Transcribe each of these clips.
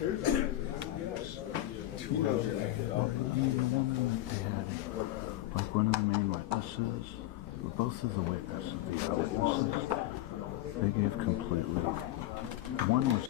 Like one of the main witnesses, both of the witnesses, the eyewitnesses, they gave completely. One was.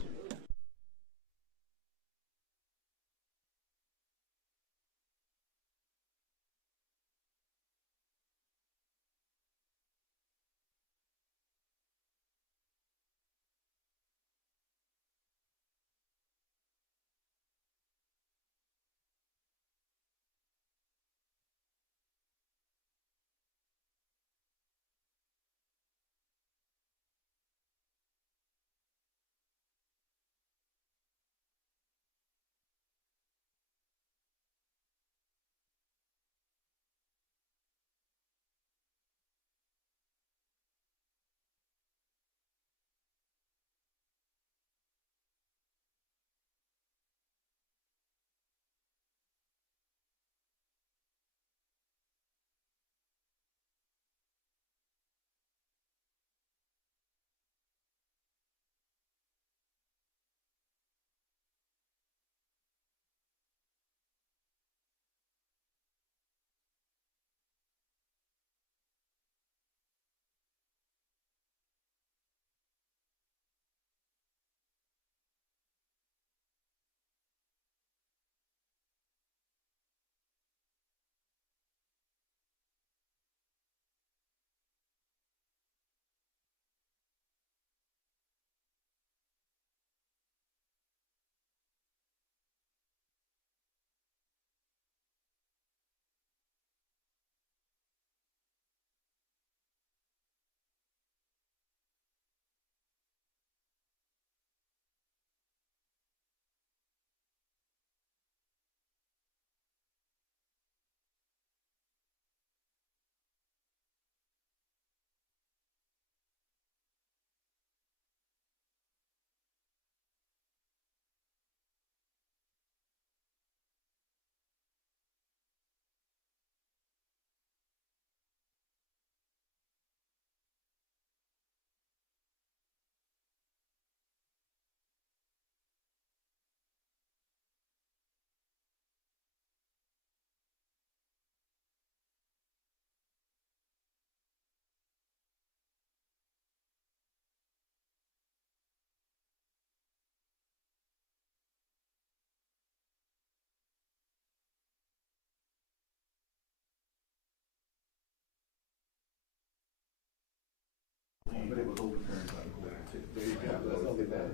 But it was overturned by the court too. There you go. That's only that.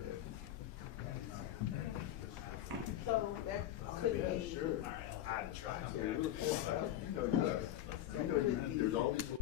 So that could be. Sure. I'd try. There's all these lawyers.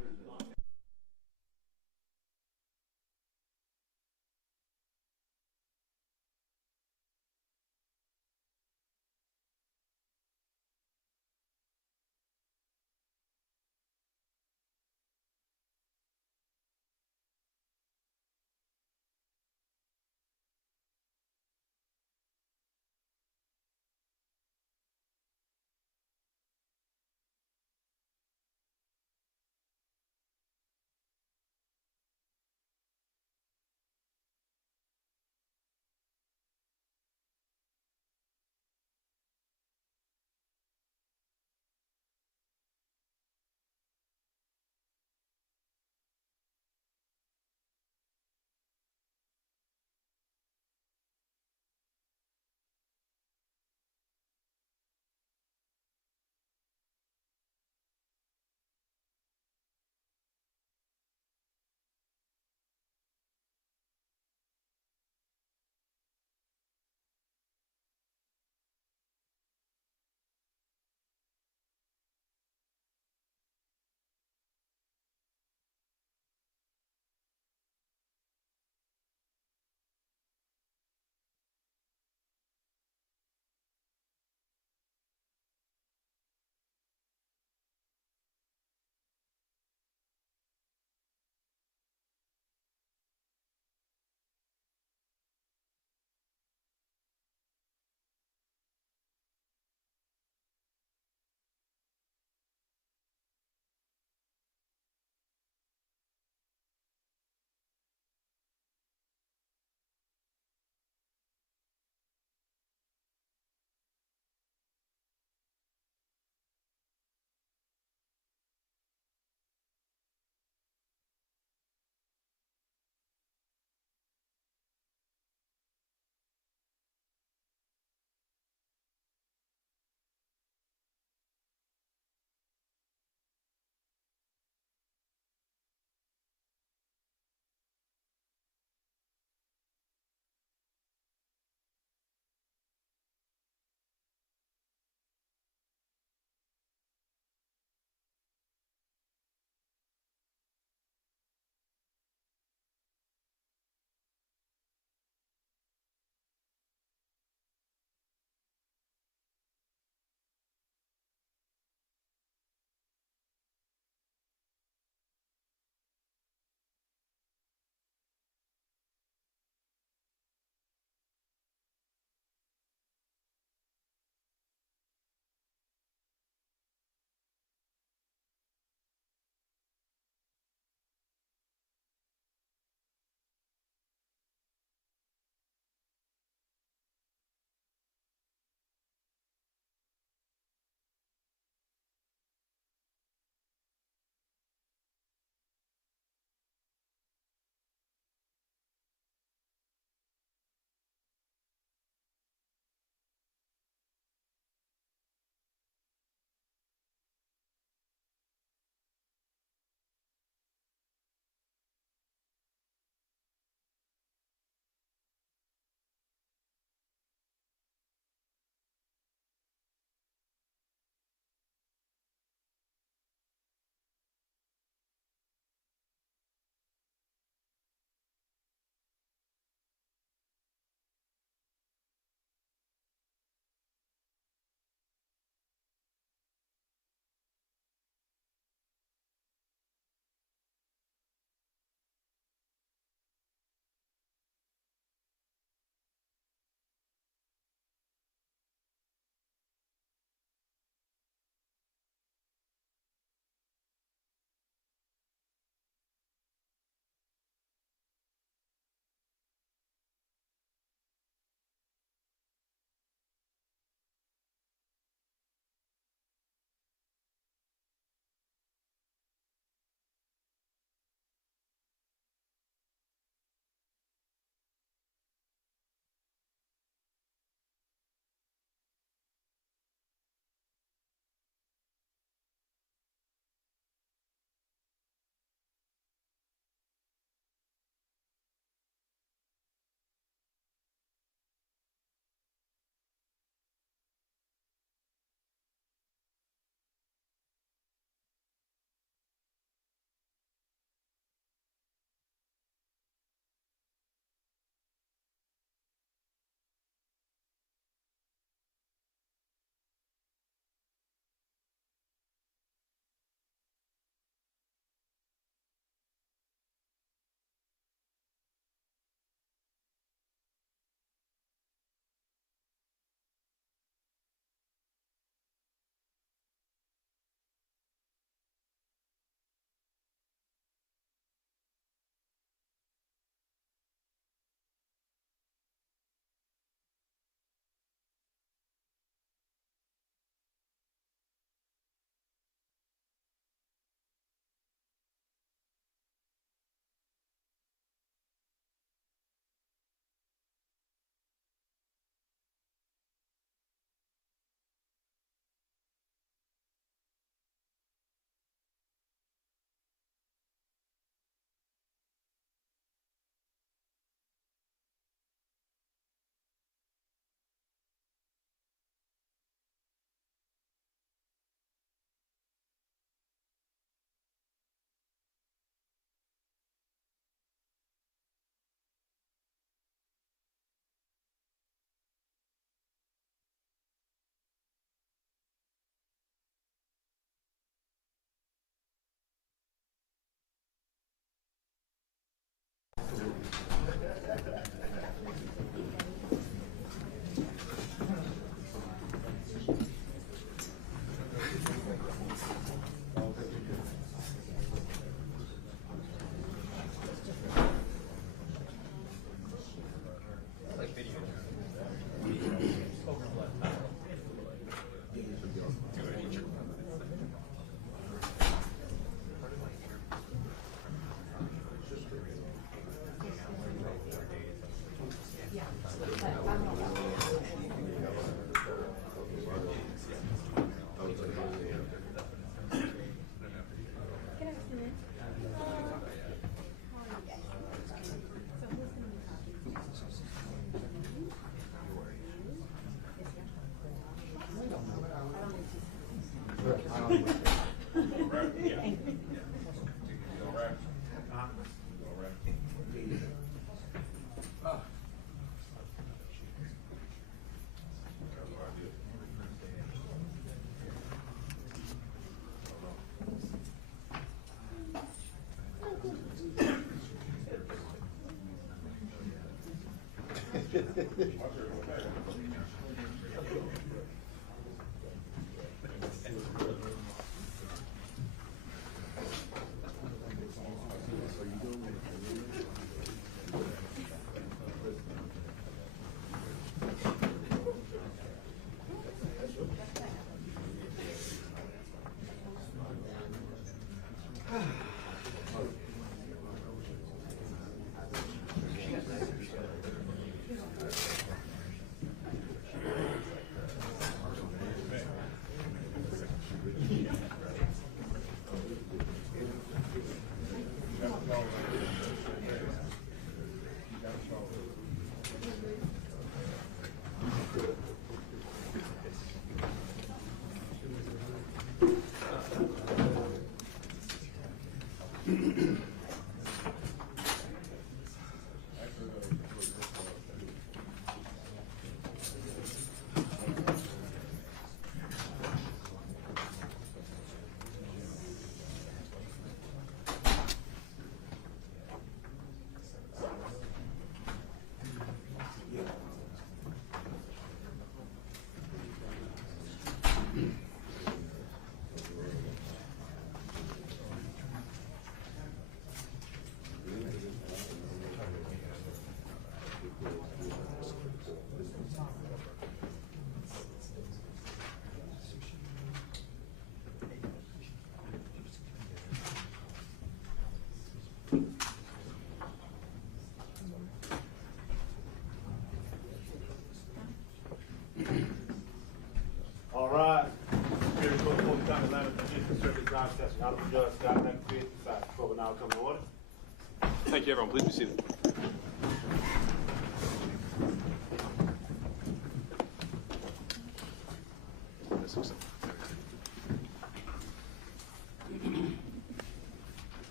Thank you, everyone. Please be seated.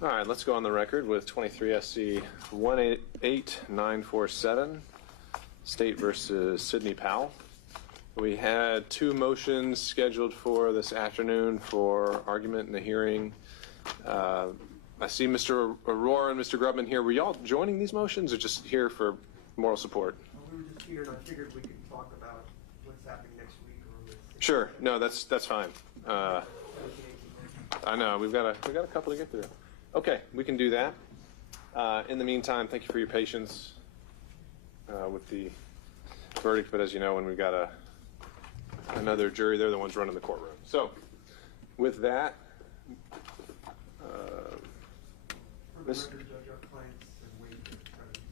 All right, let's go on the record with 23 SC 188947, State versus Sidney Powell. We had 2 motions scheduled for this afternoon for argument in the hearing. I see Mr. Aurora and Mr. Grubman here. Were y'all joining these motions or just here for moral support? We were just here, and I figured we could talk about what's happening next week. Sure. No, that's fine. I know we got a couple to get through. Okay, we can do that. In the meantime, thank you for your patience with the verdict. But as you know, when we've got another jury, they're the ones running the courtroom. So, with that,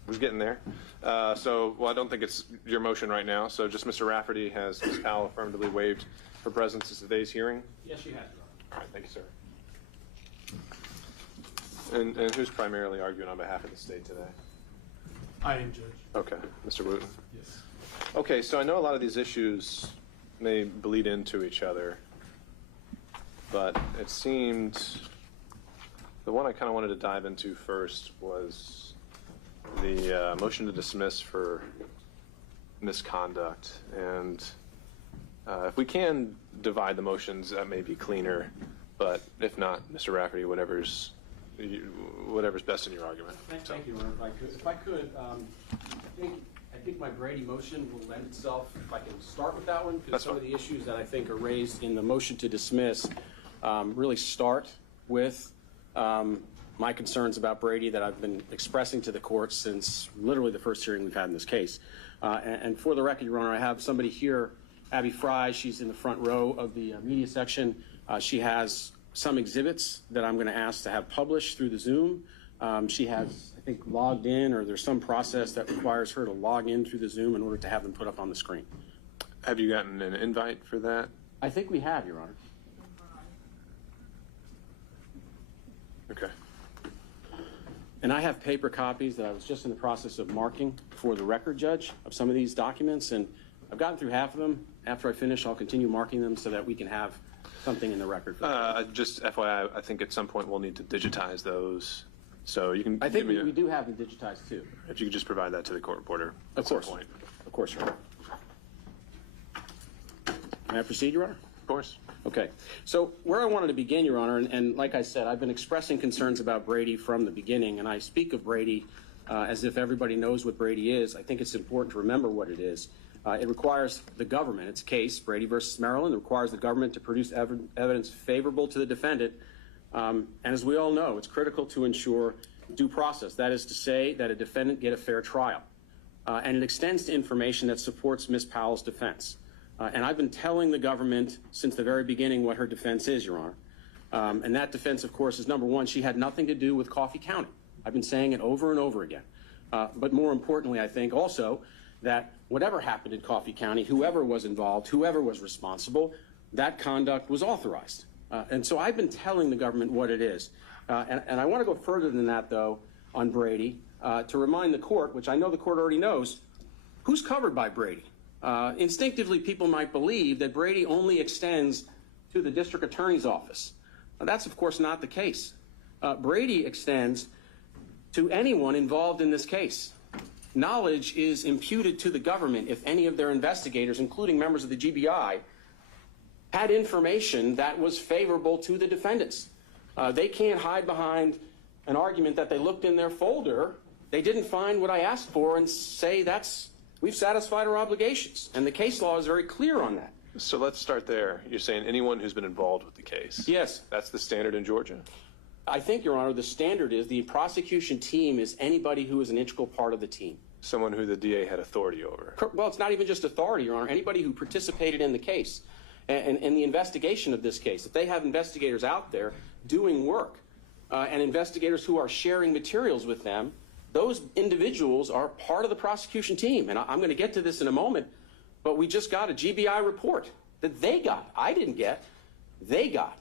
we're getting there. Well, I don't think it's your motion right now. So, just Mr. Rafferty has Ms. Powell affirmatively waived her presence at today's hearing. Yes, she has. All right, thank you, sir. And who's primarily arguing on behalf of the state today? I am, Judge. Okay, Mr. Wooten. Yes. Okay, so I know a lot of these issues may bleed into each other, but it seemed the one I kind of wanted to dive into first was the motion to dismiss for misconduct. And if we can divide the motions, that may be cleaner. But if not, Mr. Rafferty, whatever's best in your argument. Thank you, Ron. If I could, I think my Brady motion will lend itself, if I can start with that one, because some of the issues that I think are raised in the motion to dismiss really start with my concerns about Brady that I've been expressing to the court since literally the first hearing we've had in this case. And for the record, Your Honor, I have somebody here, Abby Fry. She's in the front row of the media section. She has some exhibits that I'm going to ask to have published through the Zoom. She has, I think, logged in, or there's some process that requires her to log in through the Zoom in order to have them put up on the screen. Have you gotten an invite for that? I think we have, Your Honor. Okay. And I have paper copies that I was just in the process of marking for the record, Judge, of some of these documents, and I've gotten through half of them. After I finish, I'll continue marking them so that we can have something in the record. Just FYI, I think at some point we'll need to digitize those. So you can. I think we do have them digitized too. If you could just provide that to the court reporter. Of course. Some point. Of course, Your Honor. May I proceed, Your Honor? Of course. Okay. So where I wanted to begin, Your Honor, and like I said, I've been expressing concerns about Brady from the beginning, and I speak of Brady as if everybody knows what Brady is. I think it's important to remember what it is. It requires the government, it's a case, Brady versus Maryland, it requires the government to produce evidence favorable to the defendant. And as we all know, it's critical to ensure due process. That is to say that a defendant get a fair trial. And it extends to information that supports Ms. Powell's defense. And I've been telling the government since the very beginning what her defense is, Your Honor. And that defense, of course, is number one, she had nothing to do with Coffee County. I've been saying it over and over again. But more importantly, I think also that whatever happened in Coffee County, whoever was involved, whoever was responsible, that conduct was authorized. And so I've been telling the government what it is. And I want to go further than that, though, on Brady, to remind the court, which I know the court already knows, who's covered by Brady. Instinctively, people might believe that Brady only extends to the district attorney's office. Now, that's, of course, not the case. Brady extends to anyone involved in this case. Knowledge is imputed to the government if any of their investigators, including members of the GBI, had information that was favorable to the defendants. They can't hide behind an argument that they looked in their folder, they didn't find what I asked for, and say we've satisfied our obligations. And the case law is very clear on that. So let's start there. You're saying anyone who's been involved with the case. Yes. That's the standard in Georgia? I think, Your Honor, the standard is the prosecution team is anybody who is an integral part of the team. Someone who the DA had authority over. Well, it's not even just authority, Your Honor. Anybody who participated in the case and the investigation of this case. If they have investigators out there doing work and investigators who are sharing materials with them, those individuals are part of the prosecution team. And I'm going to get to this in a moment, but we just got a GBI report that they got. I didn't get. they got.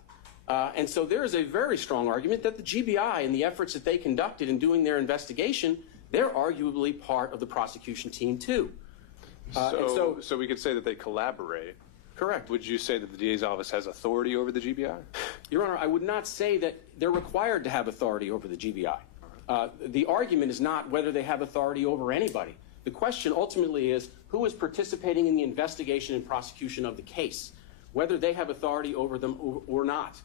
And so there is a very strong argument that the GBI and the efforts that they conducted in doing their investigation, they're arguably part of the prosecution team too. So we could say that they collaborate. Correct. Would you say that the DA's office has authority over the GBI? Your Honor, I would not say that they're required to have authority over the GBI. The argument is not whether they have authority over anybody. The question ultimately is who is participating in the investigation and prosecution of the case, whether they have authority over them or not.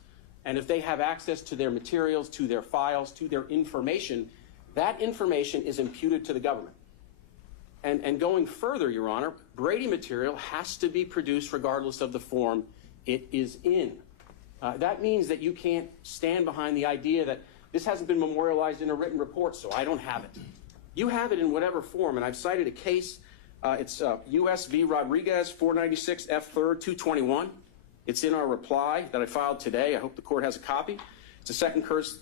And if they have access to their materials, to their files, to their information, that information is imputed to the government. And going further, Your Honor, Brady material has to be produced regardless of the form it is in. That means that you can't stand behind the idea that this hasn't been memorialized in a written report, so I don't have it. You have it in whatever form, and I've cited a case. It's U.S. v. Rodriguez, 496 F. 3rd, 221. It's in our reply that I filed today. I hope the court has a copy. It's a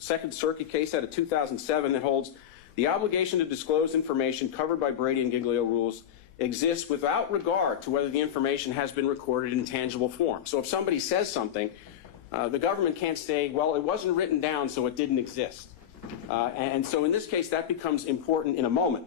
Second Circuit case out of 2007 that holds the obligation to disclose information covered by Brady and Giglio rules exists without regard to whether the information has been recorded in tangible form. So if somebody says something, the government can't say, well, it wasn't written down, so it didn't exist. And so in this case, that becomes important in a moment.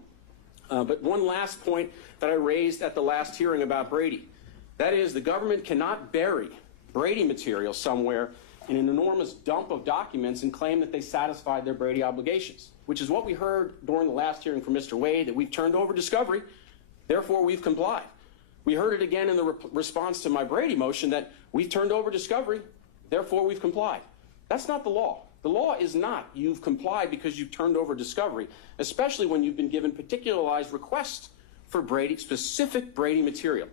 But one last point that I raised at the last hearing about Brady, that is the government cannot bury Brady material somewhere in an enormous dump of documents and claim that they satisfied their Brady obligations, which is what we heard during the last hearing from Mr. Wade, that we've turned over discovery, therefore we've complied. We heard it again in the response to my Brady motion that we've turned over discovery, therefore we've complied. That's not the law. The law is not you've complied because you've turned over discovery, especially when you've been given particularized requests for Brady, specific Brady material.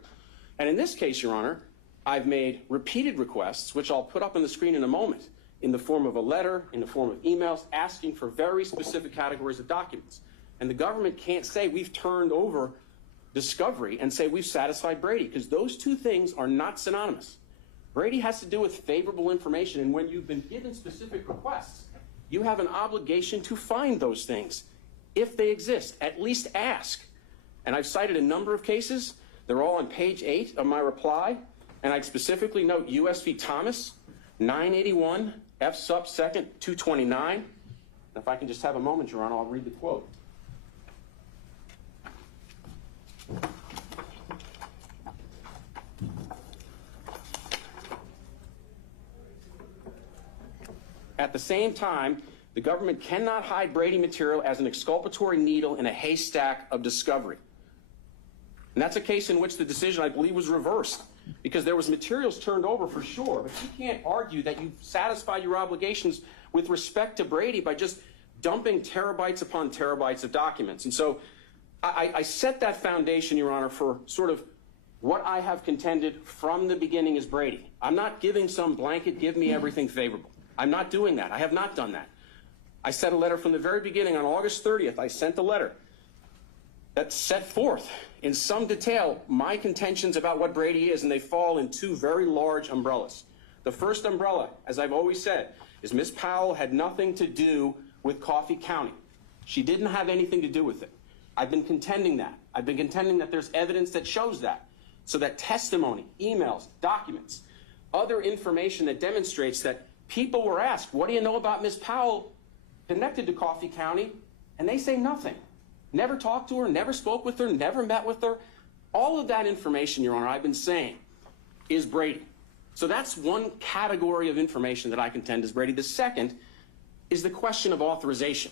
And in this case, Your Honor, I've made repeated requests, which I'll put up on the screen in a moment, in the form of a letter, in the form of emails, asking for very specific categories of documents. And the government can't say we've turned over discovery and say we've satisfied Brady, because those two things are not synonymous. Brady has to do with favorable information, and when you've been given specific requests, you have an obligation to find those things. If they exist, at least ask. And I've cited a number of cases. They're all on page 8 of my reply. And I'd specifically note U.S. v. Thomas, 981 F. sub 2nd, 229. And if I can just have a moment, Your Honor, I'll read the quote. At the same time, the government cannot hide Brady material as an exculpatory needle in a haystack of discovery. And that's a case in which the decision, I believe, was reversed, because there was materials turned over for sure, but you can't argue that you've satisfied your obligations with respect to Brady by just dumping terabytes upon terabytes of documents. And so I set that foundation, Your Honor, for sort of what I have contended from the beginning is Brady. I'm not giving some blanket, give me everything favorable. I'm not doing that. I have not done that. I sent a letter from the very beginning on August 30th. I sent a letter that set forth in some detail my contentions about what Brady is, and they fall in two very large umbrellas. The first umbrella, as I've always said, is Ms. Powell had nothing to do with Coffee County. She didn't have anything to do with it. I've been contending that. I've been contending that there's evidence that shows that. So that testimony, emails, documents, other information that demonstrates that people were asked, what do you know about Ms. Powell connected to Coffee County? And they say nothing. Never talked to her, never spoke with her, never met with her. All of that information, Your Honor, I've been saying is Brady. So that's one category of information that I contend is Brady. The second is the question of authorization.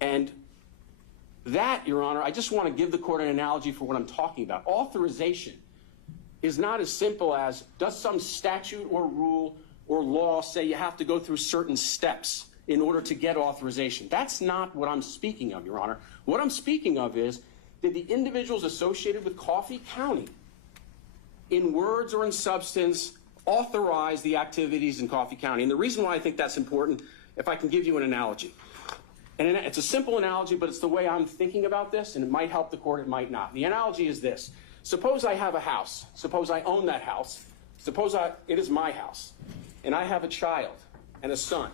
And that, Your Honor, I just want to give the court an analogy for what I'm talking about. Authorization is not as simple as does some statute or rule or law say you have to go through certain steps in order to get authorization. That's not what I'm speaking of, Your Honor. What I'm speaking of is, did the individuals associated with Coffee County, in words or in substance, authorize the activities in Coffee County? And the reason why I think that's important, if I can give you an analogy. And it's a simple analogy, but it's the way I'm thinking about this, and it might help the court, it might not. The analogy is this. Suppose I have a house. Suppose I own that house. Suppose it is my house. And I have a child and a son.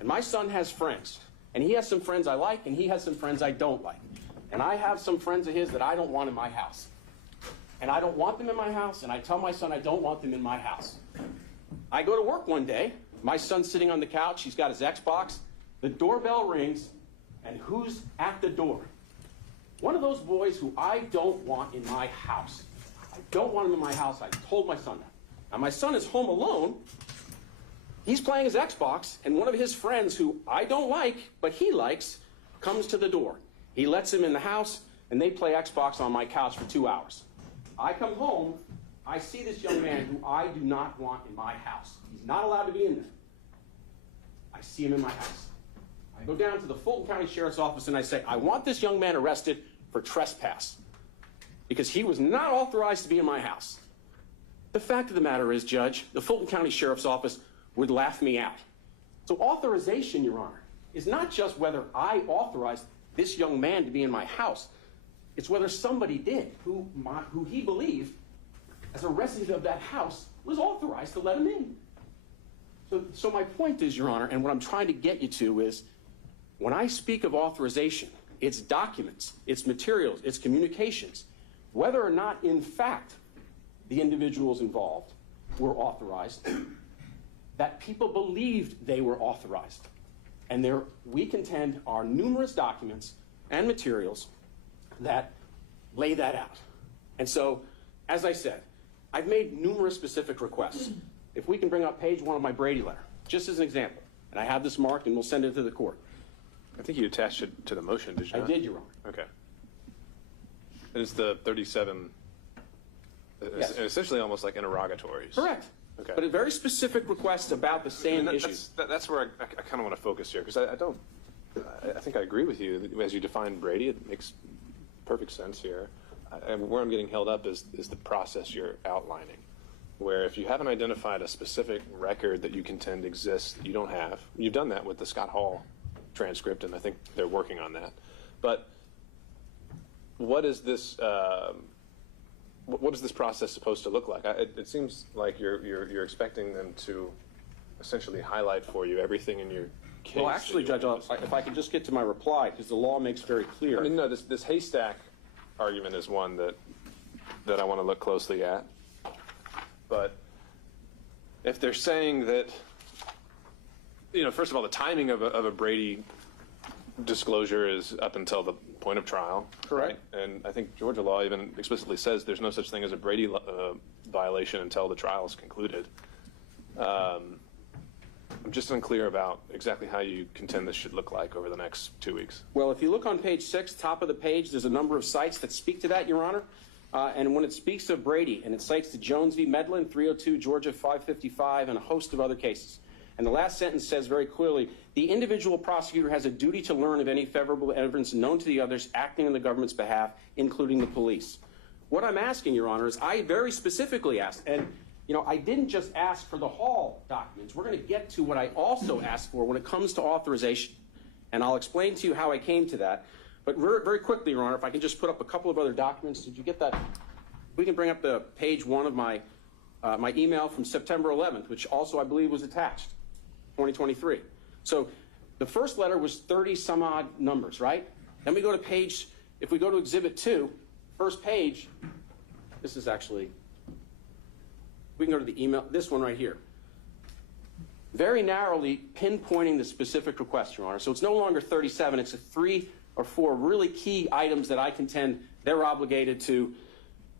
And my son has friends. And he has some friends I like, and he has some friends I don't like. And I have some friends of his that I don't want in my house. And I don't want them in my house, and I tell my son I don't want them in my house. I go to work one day, my son's sitting on the couch, he's got his Xbox, the doorbell rings, and who's at the door? One of those boys who I don't want in my house. I don't want him in my house. I told my son that. Now, my son is home alone. He's playing his Xbox, and one of his friends who I don't like, but he likes, comes to the door. He lets him in the house, and they play Xbox on my couch for 2 hours. I come home, I see this young man who I do not want in my house. He's not allowed to be in there. I see him in my house. I go down to the Fulton County Sheriff's Office and I say, I want this young man arrested for trespass because he was not authorized to be in my house. The fact of the matter is, Judge, the Fulton County Sheriff's Office would laugh me out. So authorization, Your Honor, is not just whether I authorized this young man to be in my house. It's whether somebody did who he believed, as a resident of that house, was authorized to let him in. So my point is, Your Honor, and what I'm trying to get you to is, when I speak of authorization, it's documents, it's materials, it's communications. Whether or not, in fact, the individuals involved were authorized, that people believed they were authorized. And there, we contend, are numerous documents and materials that lay that out. And so, as I said, I've made numerous specific requests. If we can bring up page 1 of my Brady letter, just as an example, and I have this marked and we'll send it to the court. I think you attached it to the motion, did you not? I did, Your Honor. Okay. And it's the 37, Yes. essentially almost like interrogatories. Correct. Okay. But a very specific request about the same And issues. that's where I kind of want to focus here, because I think I agree with you. As you define Brady, it makes perfect sense here. And where I'm getting held up is the process you're outlining, where if you haven't identified a specific record that you contend exists that you don't have, you've done that with the Scott Hall transcript, and I think they're working on that. But what is this? What is this process supposed to look like? It seems like you're expecting them to essentially highlight for you everything in your case. Well, actually, Judge, if I could just get to my reply, because the law makes very clear. I mean, no, this haystack argument is one that I want to look closely at. But if they're saying that, first of all, the timing of a Brady disclosure is up until the point of trial. Correct. Right? And I think Georgia law even explicitly says there's no such thing as a Brady violation until the trial is concluded. I'm just unclear about exactly how you contend this should look like over the next 2 weeks. Well, if you look on page 6, top of the page, there's a number of sites that speak to that, Your Honor. And when it speaks of Brady, and it cites the Jones v. Medlin, 302 Georgia 555, and a host of other cases. And the last sentence says very clearly, the individual prosecutor has a duty to learn of any favorable evidence known to the others acting on the government's behalf, including the police. What I'm asking, Your Honor, is I very specifically asked, and I didn't just ask for the Hall documents. We're going to get to what I also asked for when it comes to authorization. And I'll explain to you how I came to that. But very, very quickly, Your Honor, if I can just put up a couple of other documents. Did you get that? We can bring up the page 1 of my email from September 11th, which also I believe was attached, 2023. So the first letter was 30 some odd numbers, right? Then we go to page, if we go to Exhibit 2, first page, this is actually, we can go to the email, this one right here. Very narrowly pinpointing the specific request, Your Honor. So it's no longer 37, it's 3 or 4 really key items that I contend they're obligated to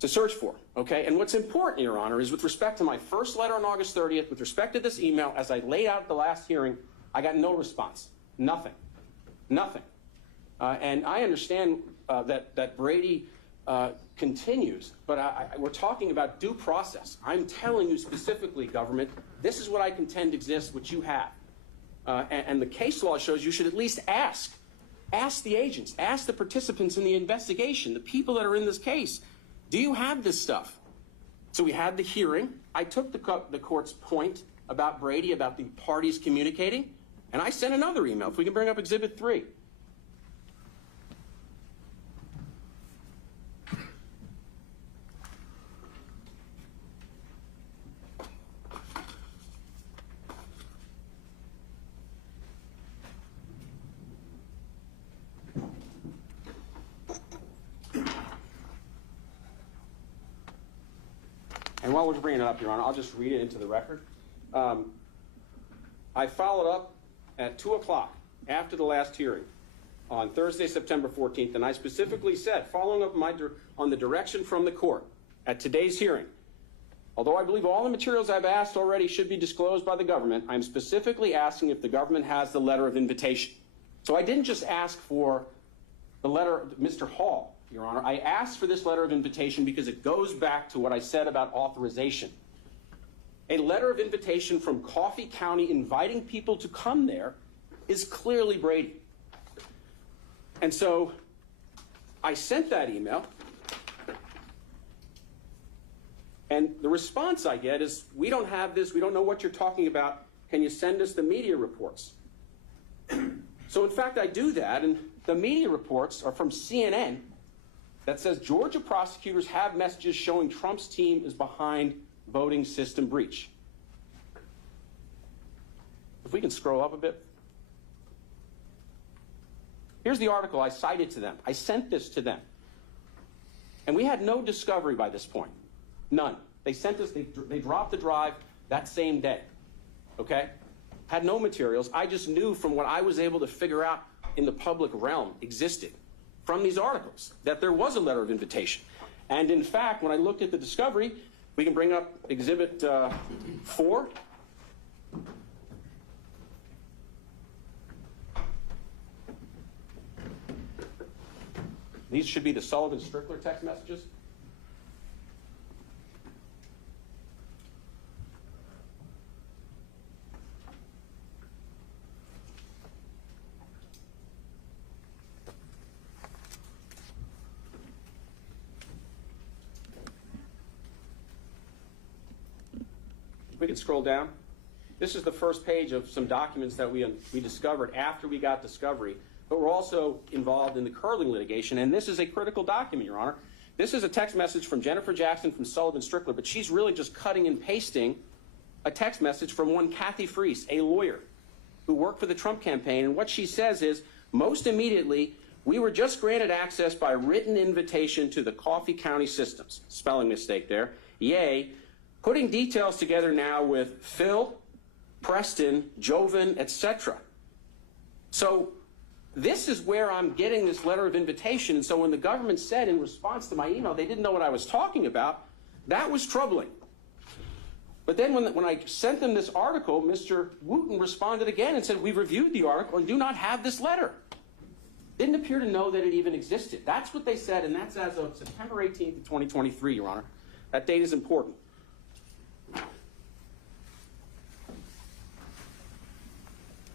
search for, okay? And what's important, Your Honor, is with respect to my first letter on August 30th, with respect to this email, as I laid out at the last hearing, I got no response. Nothing. Nothing. And I understand that Brady continues, but we're talking about due process. I'm telling you specifically, government, this is what I contend exists, which you have. And the case law shows you should at least ask. Ask the agents, ask the participants in the investigation, the people that are in this case, do you have this stuff? So we had the hearing. I took the court's point about Brady, about the parties communicating, and I sent another email. If we can bring up Exhibit 3. And while we're bringing it up, Your Honor, I'll just read it into the record. I followed up at 2 o'clock after the last hearing on Thursday, September 14th, and I specifically said, following up on the direction from the court at today's hearing, although I believe all the materials I've asked already should be disclosed by the government, I'm specifically asking if the government has the letter of invitation. So I didn't just ask for the letter of Mr. Hall, Your Honor. I asked for this letter of invitation because it goes back to what I said about authorization. A letter of invitation from Coffee County inviting people to come there is clearly Brady. And so I sent that email, and the response I get is, we don't have this, we don't know what you're talking about, can you send us the media reports? So in fact I do that, and the media reports are from CNN that says Georgia prosecutors have messages showing Trump's team is behind voting system breach. If we can scroll up a bit. Here's the article I cited to them. I sent this to them. And we had no discovery by this point. None. They sent us, they dropped the drive that same day. Okay? Had no materials. I just knew from what I was able to figure out in the public realm existed from these articles that there was a letter of invitation. And in fact, when I looked at the discovery, we can bring up Exhibit 4. These should be the Sullivan-Strickler text messages. If we could scroll down. This is the first page of some documents that we discovered after we got discovery, but we're also involved in the curling litigation, and this is a critical document, Your Honor. This is a text message from Jennifer Jackson from Sullivan-Strickler, but she's really just cutting and pasting a text message from one Kathy Freese, a lawyer who worked for the Trump campaign, and what she says is, most immediately, we were just granted access by written invitation to the Coffee County systems. Spelling mistake there. Yay. Putting details together now with Phil, Preston, Jovan, etc. So this is where I'm getting this letter of invitation. And so when the government said in response to my email they didn't know what I was talking about, that was troubling. But then when I sent them this article, Mr. Wooten responded again and said, we've reviewed the article and do not have this letter. Didn't appear to know that it even existed. That's what they said, and that's as of September 18th of 2023, Your Honor. That date is important.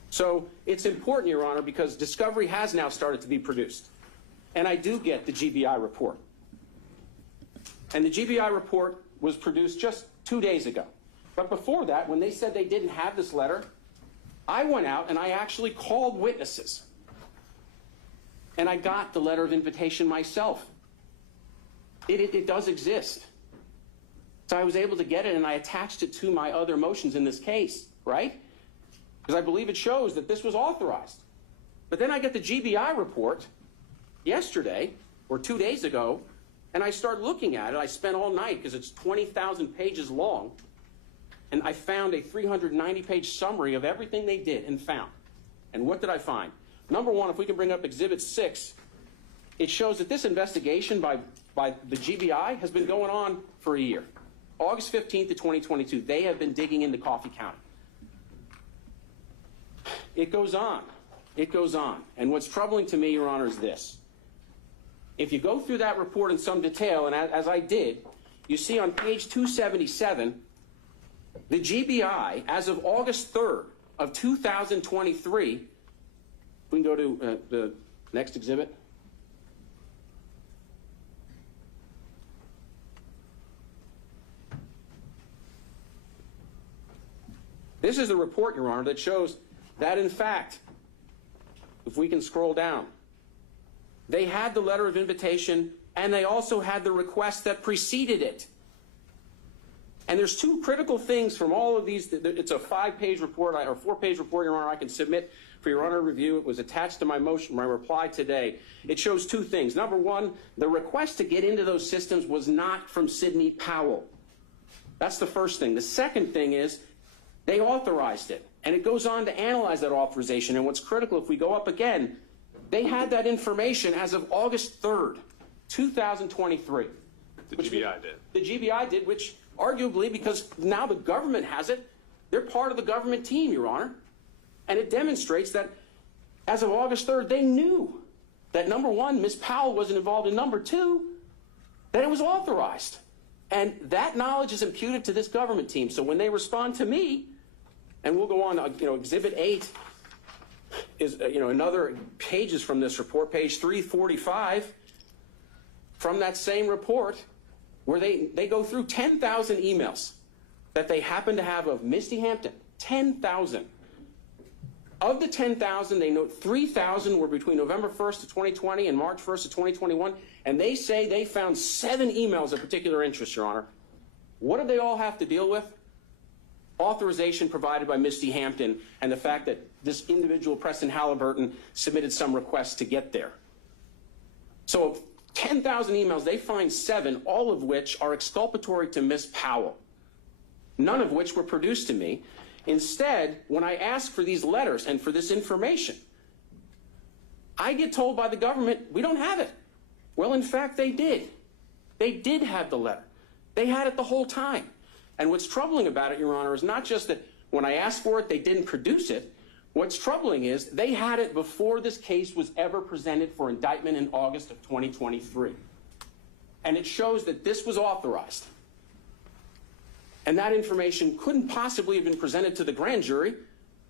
So it's important, Your Honor, because discovery has now started to be produced. And I do get the GBI report. And the GBI report was produced just 2 days ago. But before that, when they said they didn't have this letter, I went out and I actually called witnesses. And I got the letter of invitation myself. It does exist. So I was able to get it, and I attached it to my other motions in this case, right? Because I believe it shows that this was authorized. But then I get the GBI report yesterday, or 2 days ago, and I start looking at it. I spent all night, because it's 20,000 pages long, and I found a 390-page summary of everything they did and found. And what did I find? Number one, if we can bring up Exhibit 6, it shows that this investigation by the GBI has been going on for a year. August 15th of 2022, they have been digging into Coffee County. It goes on. It goes on. And what's troubling to me, Your Honor, is this. If you go through that report in some detail, and as I did, you see on page 277, the GBI, as of August 3rd of 2023, we can go to the next exhibit. This is a report, Your Honor, that shows that, in fact, if we can scroll down, they had the letter of invitation, and they also had the request that preceded it. And there's two critical things from all of these. It's a 5-page report, or 4-page report, Your Honor, I can submit for Your Honor review. It was attached to my motion, my reply today. It shows two things. Number one, the request to get into those systems was not from Sidney Powell. That's the first thing. The second thing is, They authorized it. And it goes on to analyze that authorization. And what's critical, if we go up again, they had that information as of August 3rd, 2023. The GBI did. The GBI did, which arguably, because now the government has it, they're part of the government team, Your Honor. And it demonstrates that as of August 3rd, they knew that, number one, Ms. Powell wasn't involved, and number two, that it was authorized. And that knowledge is imputed to this government team. So when they respond to me, and we'll go on, Exhibit 8 is, another pages from this report, page 345, from that same report, where they go through 10,000 emails that they happen to have of Misty Hampton, 10,000. Of the 10,000, they note 3,000 were between November 1st of 2020 and March 1st of 2021, and they say they found 7 emails of particular interest, Your Honor. What do they all have to deal with? Authorization provided by Misty Hampton and the fact that this individual, Preston Halliburton, submitted some requests to get there. So 10,000 emails, they find 7, all of which are exculpatory to Ms. Powell, none of which were produced to me. Instead, when I ask for these letters and for this information, I get told by the government, we don't have it. Well, in fact, they did. They did have the letter. They had it the whole time. And what's troubling about it, Your Honor, is not just that when I asked for it, they didn't produce it. What's troubling is they had it before this case was ever presented for indictment in August of 2023. And it shows that this was authorized. And that information couldn't possibly have been presented to the grand jury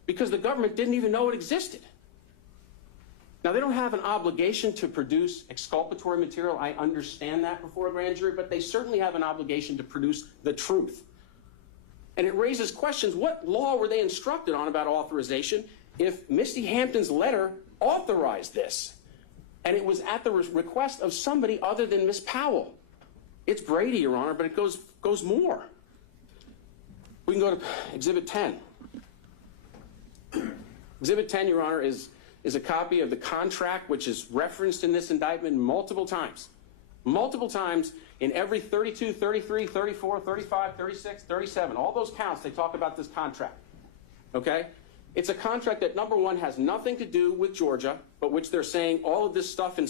because the government didn't even know it existed. Now, they don't have an obligation to produce exculpatory material. I understand that before a grand jury, but they certainly have an obligation to produce the truth. And it raises questions. What law were they instructed on about authorization if Misty Hampton's letter authorized this? And it was at the request of somebody other than Ms. Powell. It's Brady, Your Honor, but it goes more. We can go to Exhibit 10. Exhibit 10, Your Honor, is a copy of the contract which is referenced in this indictment multiple times. Multiple times in every 32, 33, 34, 35, 36, 37. All those counts, they talk about this contract. Okay? It's a contract that, number one, has nothing to do with Georgia, but which they're saying all of this stuff in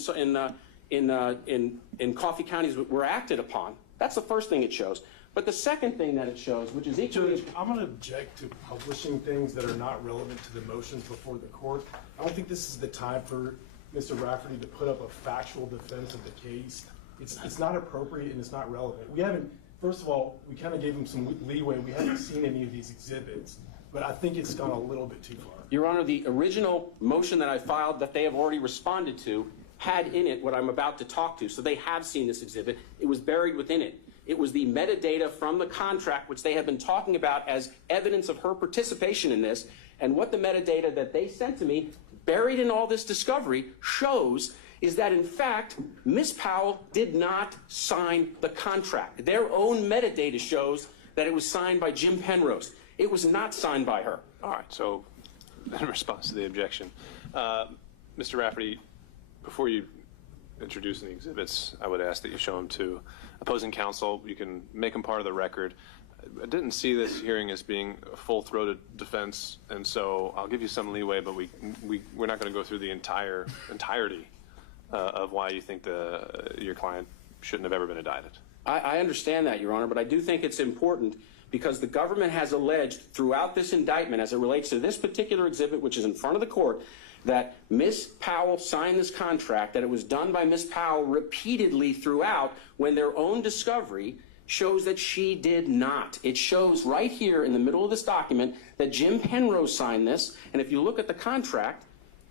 Coffee counties were acted upon. That's the first thing it shows. But the second thing that it shows, which is equally... Judge, I'm going to object to publishing things that are not relevant to the motions before the court. I don't think this is the time for Mr. Rafferty to put up a factual defense of the case. It's not appropriate and it's not relevant. We haven't, first of all, we kind of gave him some leeway. We haven't seen any of these exhibits, but I think it's gone a little bit too far. Your Honor, the original motion that I filed that they have already responded to had in it what I'm about to talk to. So they have seen this exhibit. It was buried within it. It was the metadata from the contract, which they have been talking about as evidence of her participation in this. And what the metadata that they sent to me, buried in all this discovery, shows is that, in fact, Ms. Powell did not sign the contract. Their own metadata shows that it was signed by Jim Penrose. It was not signed by her. All right, so in response to the objection, Mr. Rafferty, before you introduce the exhibits, I would ask that you show them to opposing counsel. You can make them part of the record. I didn't see this hearing as being a full-throated defense, and so I'll give you some leeway, but we're not going to go through the entirety of why you think your client shouldn't have ever been indicted. I understand that, Your Honor, but I do think it's important because the government has alleged throughout this indictment, as it relates to this particular exhibit, which is in front of the court, that Ms. Powell signed this contract, that it was done by Ms. Powell repeatedly throughout, when their own discovery shows that she did not. It shows right here in the middle of this document that Jim Penrose signed this, and if you look at the contract,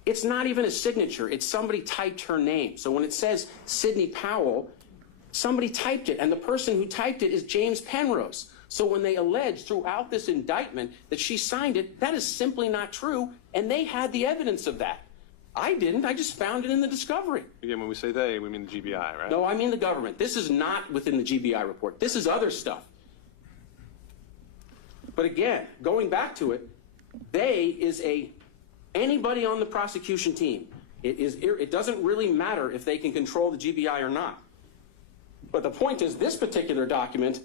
it's not even a signature. It's somebody typed her name. So when it says Sidney Powell, somebody typed it, and the person who typed it is James Penrose. So when they allege throughout this indictment that she signed it, that is simply not true, and they had the evidence of that. I didn't. I just found it in the discovery. Again, when we say they, we mean the GBI, right? No, I mean the government. This is not within the GBI report. This is other stuff. But again, going back to it, they is anybody on the prosecution team. It doesn't really matter if they can control the GBI or not. But the point is, this particular document,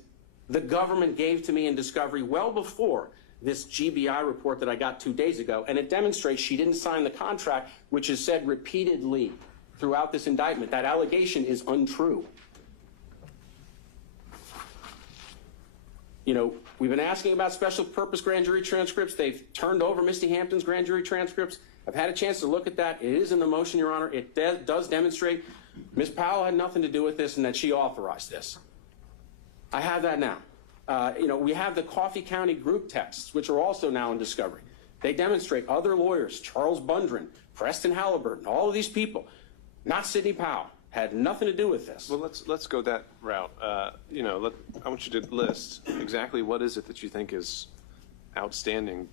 the government gave to me in discovery well before this GBI report that I got 2 days ago, and it demonstrates she didn't sign the contract, which is said repeatedly throughout this indictment. That allegation is untrue. You know, we've been asking about special purpose grand jury transcripts. They've turned over Misty Hampton's grand jury transcripts. I've had a chance to look at that. It is in the motion, Your Honor. It does demonstrate Ms. Powell had nothing to do with this and that she authorized this. I have that now. You know, we have the Coffee County group texts, which are also now in discovery. They demonstrate other lawyers, Charles Bundren, Preston Halliburton, all of these people, not Sidney Powell, had nothing to do with this. Well, let's go that route. You know, I want you to list exactly what is it that you think is outstanding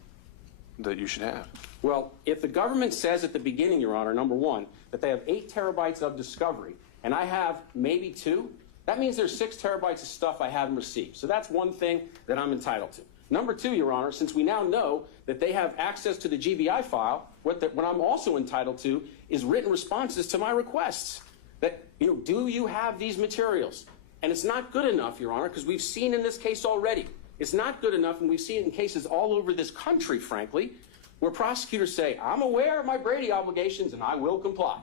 that you should have. Well, if the government says at the beginning, Your Honor, number one, that they have 8 terabytes of discovery, and I have maybe 2, that means there's 6 terabytes of stuff I haven't received. So that's one thing that I'm entitled to. Number 2, Your Honor, since we now know that they have access to the GBI file, what I'm also entitled to is written responses to my requests. That, you know, do you have these materials? And it's not good enough, Your Honor, because we've seen in this case already. It's not good enough, and we've seen it in cases all over this country, frankly, where prosecutors say, I'm aware of my Brady obligations and I will comply.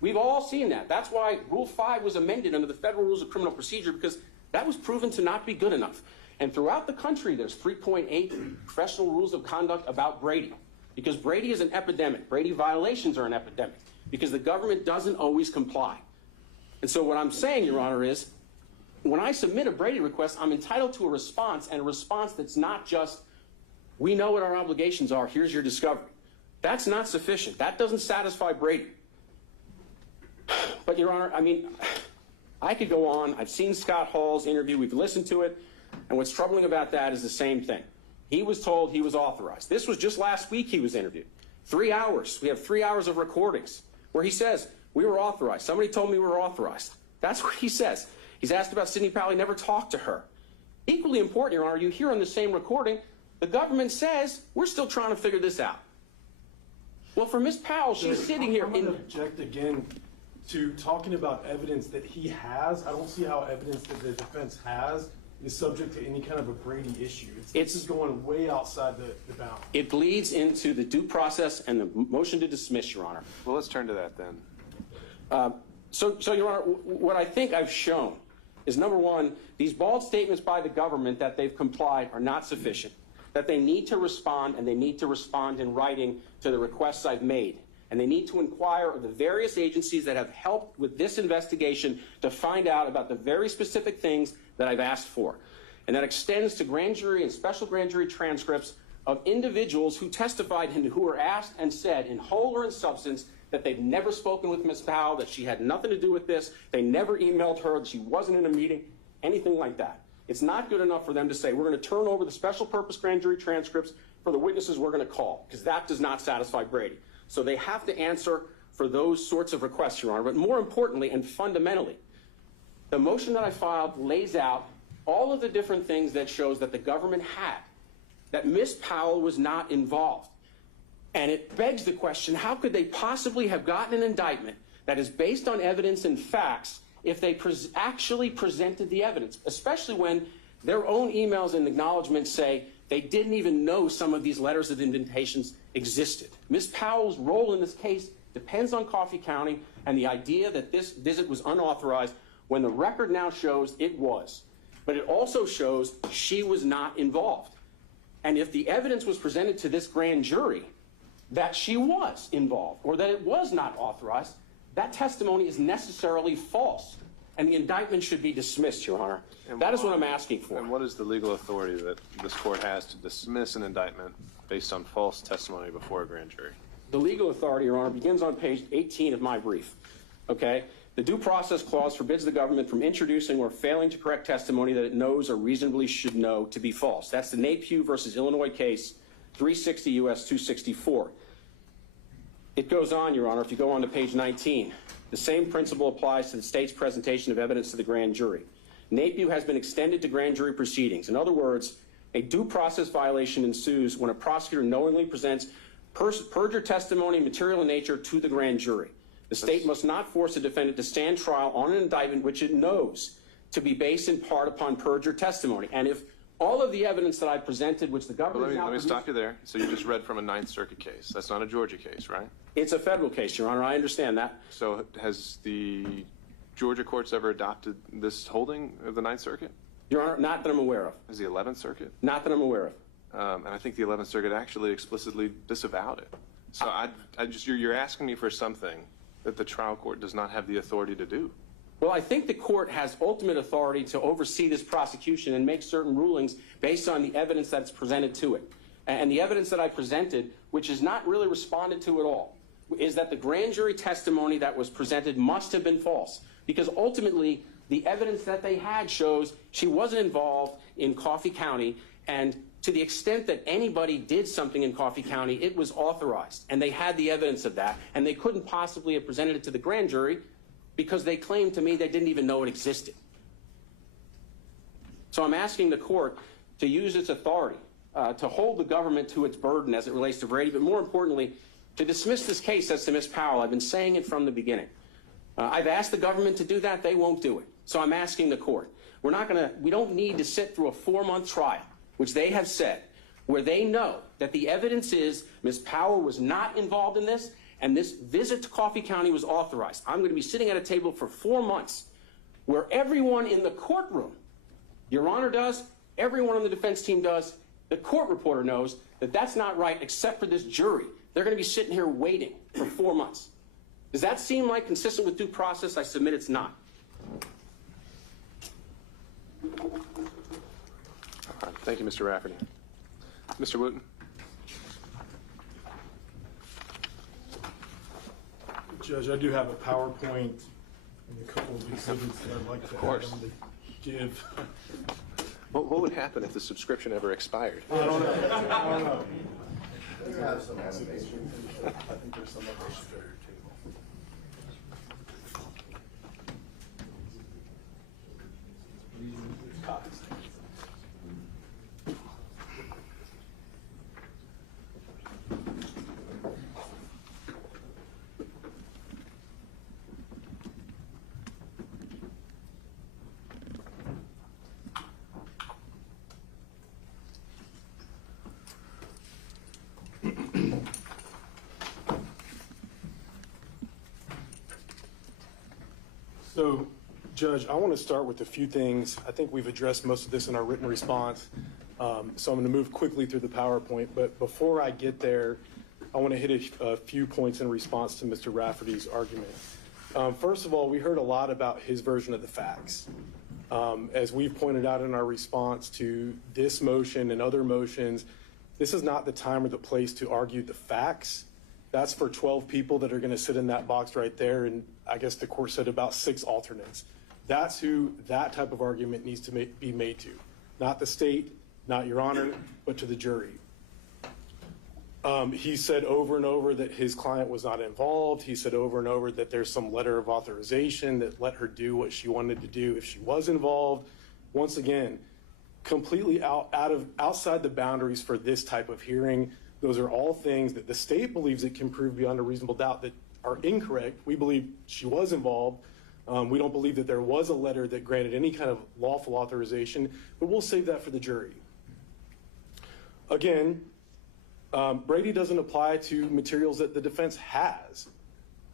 We've all seen that. That's why Rule 5 was amended under the Federal Rules of Criminal Procedure, because that was proven to not be good enough. And throughout the country, there's 3.8 professional rules of conduct about Brady, because Brady is an epidemic. Brady violations are an epidemic, because the government doesn't always comply. And so what I'm saying, Your Honor, is when I submit a Brady request, I'm entitled to a response, and a response that's not just, we know what our obligations are, here's your discovery. That's not sufficient. That doesn't satisfy Brady. But, Your Honor, I mean, I could go on. I've seen Scott Hall's interview. We've listened to it. And what's troubling about that is the same thing. He was told he was authorized. This was just last week he was interviewed. 3 hours. We have 3 hours of recordings where he says, we were authorized. Somebody told me we were authorized. That's what he says. He's asked about Sidney Powell. He never talked to her. Equally important, Your Honor, you hear on the same recording, the government says, we're still trying to figure this out. Well, for Ms. Powell, she's sitting here I'm going to object again to talking about evidence that he has. I don't see how evidence that the defense has is subject to any kind of a Brady issue. This is going way outside the bounds. It bleeds into the due process and the motion to dismiss, Your Honor. Well, let's turn to that then. So, Your Honor, what I think I've shown is, number one, these bald statements by the government that they've complied are not sufficient, that they need to respond, and they need to respond in writing to the requests I've made. And they need to inquire of the various agencies that have helped with this investigation to find out about the very specific things that I've asked for. And that extends to grand jury and special grand jury transcripts of individuals who testified and who were asked and said in whole or in substance that they've never spoken with Ms. Powell, that she had nothing to do with this, they never emailed her, that she wasn't in a meeting, anything like that. It's not good enough for them to say, we're going to turn over the special purpose grand jury transcripts for the witnesses we're going to call, because that does not satisfy Brady. So they have to answer for those sorts of requests, Your Honor. But more importantly and fundamentally, the motion that I filed lays out all of the different things that shows that the government had, that Ms. Powell was not involved. And it begs the question, how could they possibly have gotten an indictment that is based on evidence and facts if they actually presented the evidence, especially when their own emails and acknowledgments say they didn't even know some of these letters of indentations existed. Ms. Powell's role in this case depends on Coffee County and the idea that this visit was unauthorized when the record now shows it was. But it also shows she was not involved. And if the evidence was presented to this grand jury that she was involved or that it was not authorized, that testimony is necessarily false. And the indictment should be dismissed, Your Honor. That is what I'm asking for. And what is the legal authority that this court has to dismiss an indictment based on false testimony before a grand jury? The legal authority, Your Honor, begins on page 18 of my brief. Okay? The due process clause forbids the government from introducing or failing to correct testimony that it knows or reasonably should know to be false. That's the Napier versus Illinois case, 360 U.S. 264. It goes on, Your Honor, if you go on to page 19. The same principle applies to the state's presentation of evidence to the grand jury. Napier has been extended to grand jury proceedings. In other words, a due process violation ensues when a prosecutor knowingly presents perjured testimony, material in nature, to the grand jury. The state must not force a defendant to stand trial on an indictment which it knows to be based in part upon perjured testimony. And if all of the evidence that I presented, which the government Let me stop you there. So you just read from a Ninth Circuit case. That's not a Georgia case, right? It's a federal case, Your Honor. I understand that. So has the Georgia courts ever adopted this holding of the Ninth Circuit? Your Honor, not that I'm aware of. Has the 11th Circuit? Not that I'm aware of. And I think the 11th Circuit actually explicitly disavowed it. So you're asking me for something that the trial court does not have the authority to do. Well, I think the court has ultimate authority to oversee this prosecution and make certain rulings based on the evidence that's presented to it. And the evidence that I presented, which is not really responded to at all, is that the grand jury testimony that was presented must have been false. Because ultimately, the evidence that they had shows she wasn't involved in Coffee County, and to the extent that anybody did something in Coffee County, it was authorized. And they had the evidence of that, and they couldn't possibly have presented it to the grand jury because they claimed to me they didn't even know it existed. So I'm asking the court to use its authority to hold the government to its burden as it relates to Brady, but more importantly, to dismiss this case as to Ms. Powell. I've been saying it from the beginning. I've asked the government to do that. They won't do it. So I'm asking the court. We don't need to sit through a 4-month trial, which they have said, where they know that the evidence is Ms. Powell was not involved in this, and this visit to Coffee County was authorized. I'm going to be sitting at a table for 4 months where everyone in the courtroom, Your Honor does, everyone on the defense team does, the court reporter knows that that's not right except for this jury. They're going to be sitting here waiting for 4 months. Does that seem like consistent with due process? I submit it's not. All right. Thank you, Mr. Rafferty. Mr. Wooten. Judge, I do have a PowerPoint and a couple of exhibits that I'd like to have them to give. What would happen if the subscription ever expired? I don't know. Let's have some animation. I think there's some other table. So, Judge, I want to start with a few things. I think we've addressed most of this in our written response, so I'm going to move quickly through the PowerPoint. But before I get there, I want to hit a few points in response to Mr. Rafferty's argument. First of all, we heard a lot about his version of the facts. As we've pointed out in our response to this motion and other motions, this is not the time or the place to argue the facts. That's for 12 people that are going to sit in that box right there, and I guess the court said about 6 alternates. That's who that type of argument needs to be made to. Not the state, not Your Honor, but to the jury. He said over and over that his client was not involved. He said over and over that there's some letter of authorization that let her do what she wanted to do if she was involved. Once again, completely outside the boundaries for this type of hearing. Those are all things that the state believes it can prove beyond a reasonable doubt that are incorrect. We believe she was involved. We don't believe that there was a letter that granted any kind of lawful authorization, but we'll save that for the jury. Again, Brady doesn't apply to materials that the defense has.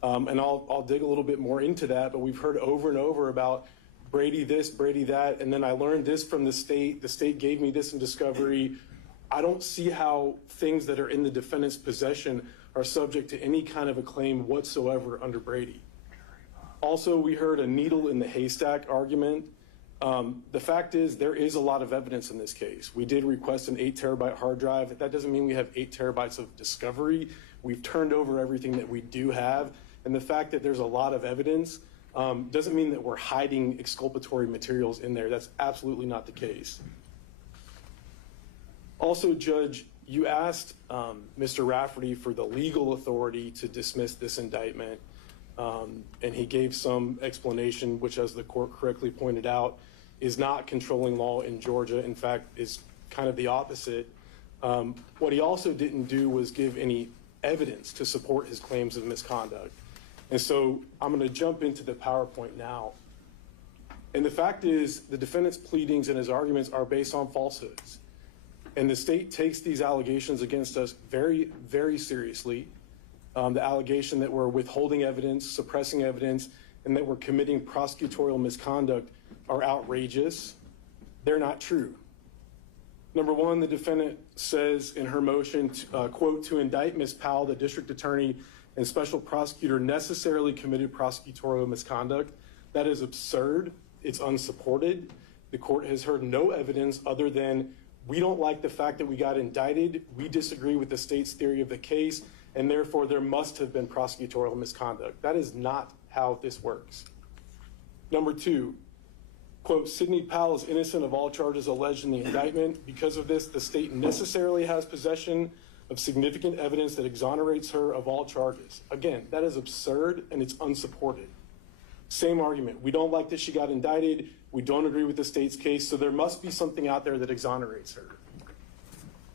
And I'll dig a little bit more into that, but we've heard over and over about Brady this, Brady that, and then I learned this from the state. The state gave me this in discovery. I don't see how things that are in the defendant's possession are subject to any kind of a claim whatsoever under Brady. Also, we heard a needle in the haystack argument. The fact is there is a lot of evidence in this case. We did request an 8 terabyte hard drive. That doesn't mean we have 8 terabytes of discovery. We've turned over everything that we do have. And the fact that there's a lot of evidence doesn't mean that we're hiding exculpatory materials in there. That's absolutely not the case. Also, Judge, you asked Mr. Rafferty for the legal authority to dismiss this indictment, and he gave some explanation, which, as the court correctly pointed out, is not controlling law in Georgia. In fact, is kind of the opposite. What he also didn't do was give any evidence to support his claims of misconduct. And so I'm going to jump into the PowerPoint now. And the fact is, the defendant's pleadings and his arguments are based on falsehoods. And the state takes these allegations against us very, very seriously. The allegation that we're withholding evidence, suppressing evidence, and that we're committing prosecutorial misconduct are outrageous. They're not true. Number one, the defendant says in her motion, quote, to indict Ms. Powell, the district attorney and special prosecutor necessarily committed prosecutorial misconduct. That is absurd. It's unsupported. The court has heard no evidence other than we don't like the fact that we got indicted. We disagree with the state's theory of the case, and therefore there must have been prosecutorial misconduct. That is not how this works. Number two, quote, Sidney Powell is innocent of all charges alleged in the indictment. Because of this, the state necessarily has possession of significant evidence that exonerates her of all charges. Again, that is absurd and it's unsupported. Same argument. We don't like that she got indicted. We don't agree with the state's case, so there must be something out there that exonerates her.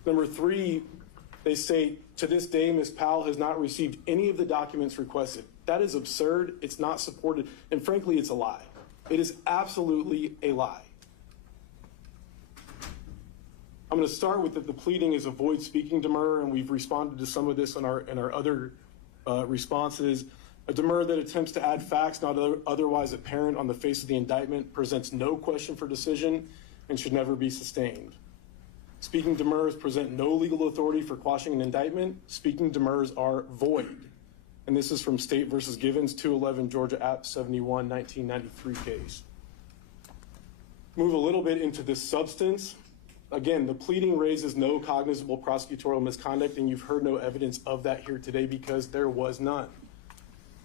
Number three, they say, to this day, Ms. Powell has not received any of the documents requested. That is absurd. It's not supported. And frankly, it's a lie. It is absolutely a lie. I'm going to start with that the pleading is avoid speaking demur, and we've responded to some of this in our other responses. A demur that attempts to add facts not otherwise apparent on the face of the indictment presents no question for decision and should never be sustained. Speaking demurs present no legal authority for quashing an indictment. Speaking demurs are void. And this is from State versus Givens, 211 Georgia App 71, 1993 case. Move a little bit into the substance. Again, the pleading raises no cognizable prosecutorial misconduct, and you've heard no evidence of that here today because there was none.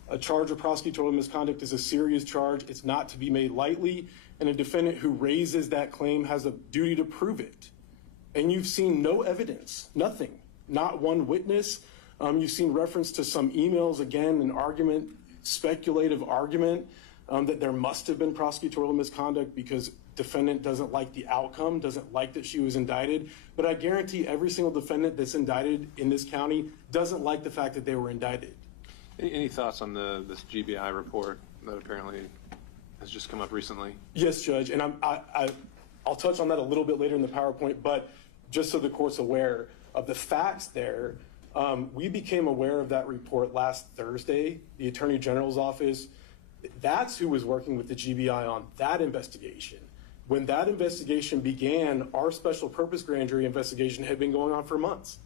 A charge of prosecutorial misconduct is a serious charge. It's not to be made lightly, and a defendant who raises that claim has a duty to prove it. And you've seen no evidence, nothing, not one witness. You've seen reference to some emails, again, an argument, speculative argument that there must have been prosecutorial misconduct because defendant doesn't like the outcome, doesn't like that she was indicted. But I guarantee every single defendant that's indicted in this county doesn't like the fact that they were indicted. Any thoughts on this GBI report that apparently has just come up recently? Yes, Judge, and I'll touch on that a little bit later in the PowerPoint, but just so the court's aware of the facts there, we became aware of that report last Thursday. The Attorney General's office, that's who was working with the GBI on that investigation. When that investigation began, our special purpose grand jury investigation had been going on for months.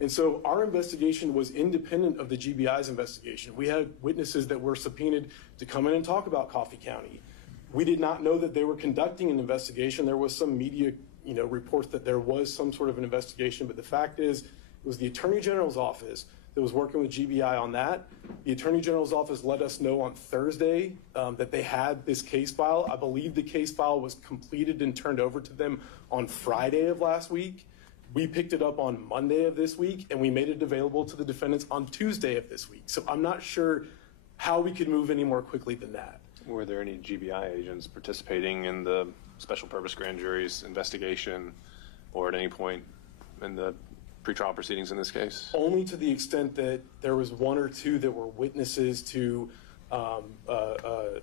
And so our investigation was independent of the GBI's investigation. We had witnesses that were subpoenaed to come in and talk about Coffee County. We did not know that they were conducting an investigation. There was some media, reports that there was some sort of an investigation, but the fact is, it was the Attorney General's office that was working with GBI on that. The Attorney General's office let us know on Thursday that they had this case file. I believe the case file was completed and turned over to them on Friday of last week. We picked it up on Monday of this week, and we made it available to the defendants on Tuesday of this week. So I'm not sure how we could move any more quickly than that. Were there any GBI agents participating in the special purpose grand jury's investigation or at any point in the pretrial proceedings in this case? Only to the extent that there was one or two that were witnesses to a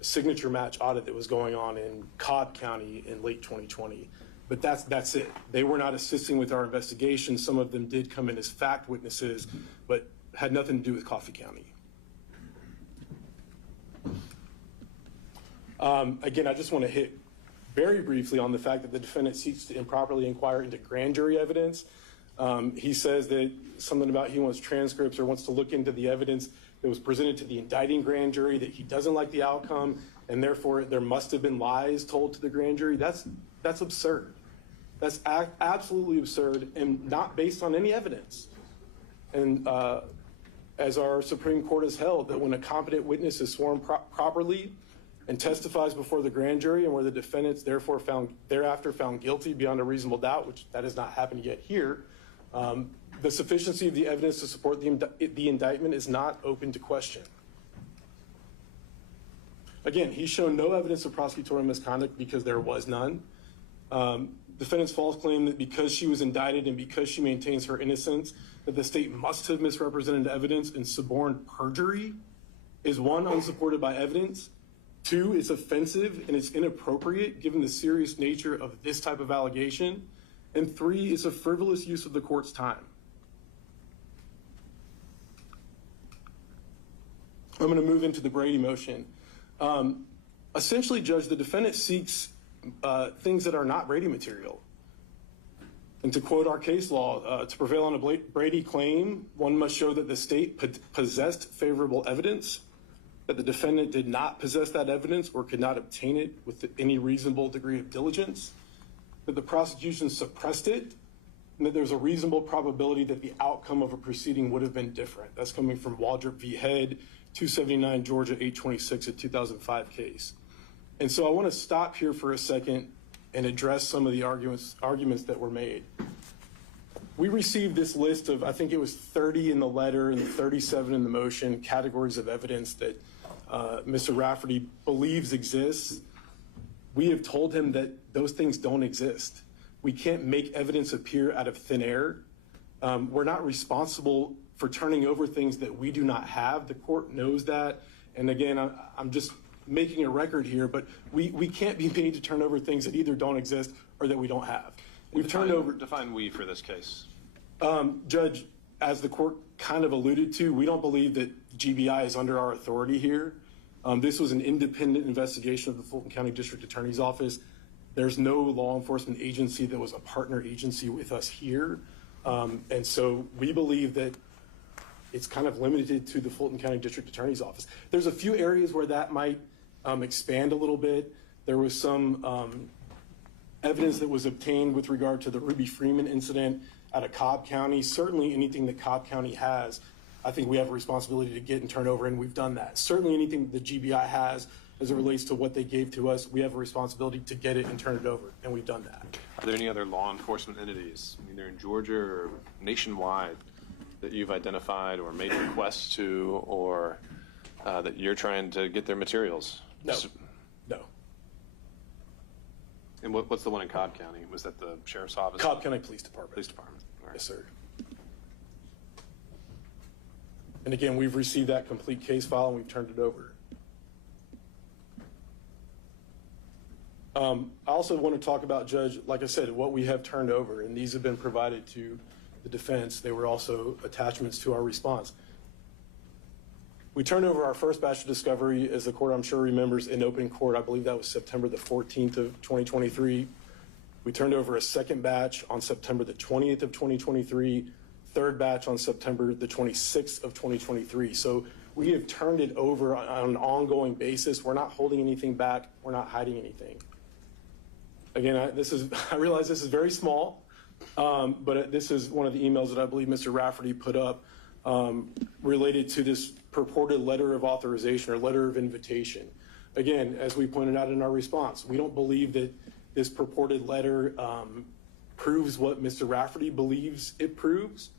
signature match audit that was going on in Cobb County in late 2020. But that's it. They were not assisting with our investigation. Some of them did come in as fact witnesses, but had nothing to do with Coffee County. Again, I just want to hit very briefly on the fact that the defendant seeks to improperly inquire into grand jury evidence. He says that something about he wants transcripts or wants to look into the evidence that was presented to the indicting grand jury, that he doesn't like the outcome, and therefore there must have been lies told to the grand jury. That's absurd. That's absolutely absurd and not based on any evidence. And as our Supreme Court has held, that when a competent witness is sworn properly and testifies before the grand jury and where the defendant's therefore thereafter found guilty beyond a reasonable doubt, which that has not happened yet here, the sufficiency of the evidence to support the indictment is not open to question. Again, he's shown no evidence of prosecutorial misconduct because there was none. Defendant's false claim that because she was indicted and because she maintains her innocence, that the state must have misrepresented evidence and suborned perjury is one, unsupported by evidence. 2, it's offensive and it's inappropriate given the serious nature of this type of allegation. And 3, it's a frivolous use of the court's time. I'm going to move into the Brady motion. Essentially, Judge, the defendant seeks things that are not Brady material. And to quote our case law, to prevail on a Brady claim, one must show that the state possessed favorable evidence, that the defendant did not possess that evidence or could not obtain it with any reasonable degree of diligence, that the prosecution suppressed it, and that there's a reasonable probability that the outcome of a proceeding would have been different. That's coming from Waldrop v. Head, 279 Georgia 826, a 2005 case. And so I want to stop here for a second and address some of the arguments that were made. We received this list of, I think it was 30 in the letter and 37 in the motion, categories of evidence that Mr. Rafferty believes exists. We have told him that those things don't exist. We can't make evidence appear out of thin air. We're not responsible for turning over things that we do not have. The court knows that. And again, I'm just making a record here, but we can't be made to turn over things that either don't exist or that we don't have. We've turned over. Define we for this case. Judge, as the court kind of alluded to, we don't believe that GBI is under our authority here. This was an independent investigation of the Fulton County District Attorney's Office. There's no law enforcement agency that was a partner agency with us here. And so we believe that it's kind of limited to the Fulton County District Attorney's Office. There's a few areas where that might expand a little bit. There was some evidence that was obtained with regard to the Ruby Freeman incident out of Cobb County. Certainly anything that Cobb County has, I think we have a responsibility to get and turn over, and we've done that. Certainly anything that the GBI has as it relates to what they gave to us, we have a responsibility to get it and turn it over, and we've done that. Are there any other law enforcement entities, either in Georgia or nationwide, that you've identified or made requests to, or that you're trying to get their materials? No. No. And what's the one in Cobb County? Was that the sheriff's office? Cobb County Police Department. Police Department. All right. Yes, sir. And again, we've received that complete case file and we've turned it over. I also want to talk about, Judge, like I said, what we have turned over, and these have been provided to the defense. They were also attachments to our response. We turned over our first batch of discovery, as the court I'm sure remembers, in open court. I believe that was September the 14th of 2023. We turned over a second batch on September the 20th of 2023, third batch on September the 26th of 2023. So we have turned it over on an ongoing basis. We're not holding anything back. We're not hiding anything. Again, I realize this is very small, but this is one of the emails that I believe Mr. Rafferty put up related to this purported letter of authorization or letter of invitation. Again, as we pointed out in our response, we don't believe that this purported letter proves what Mr. Rafferty believes it proves.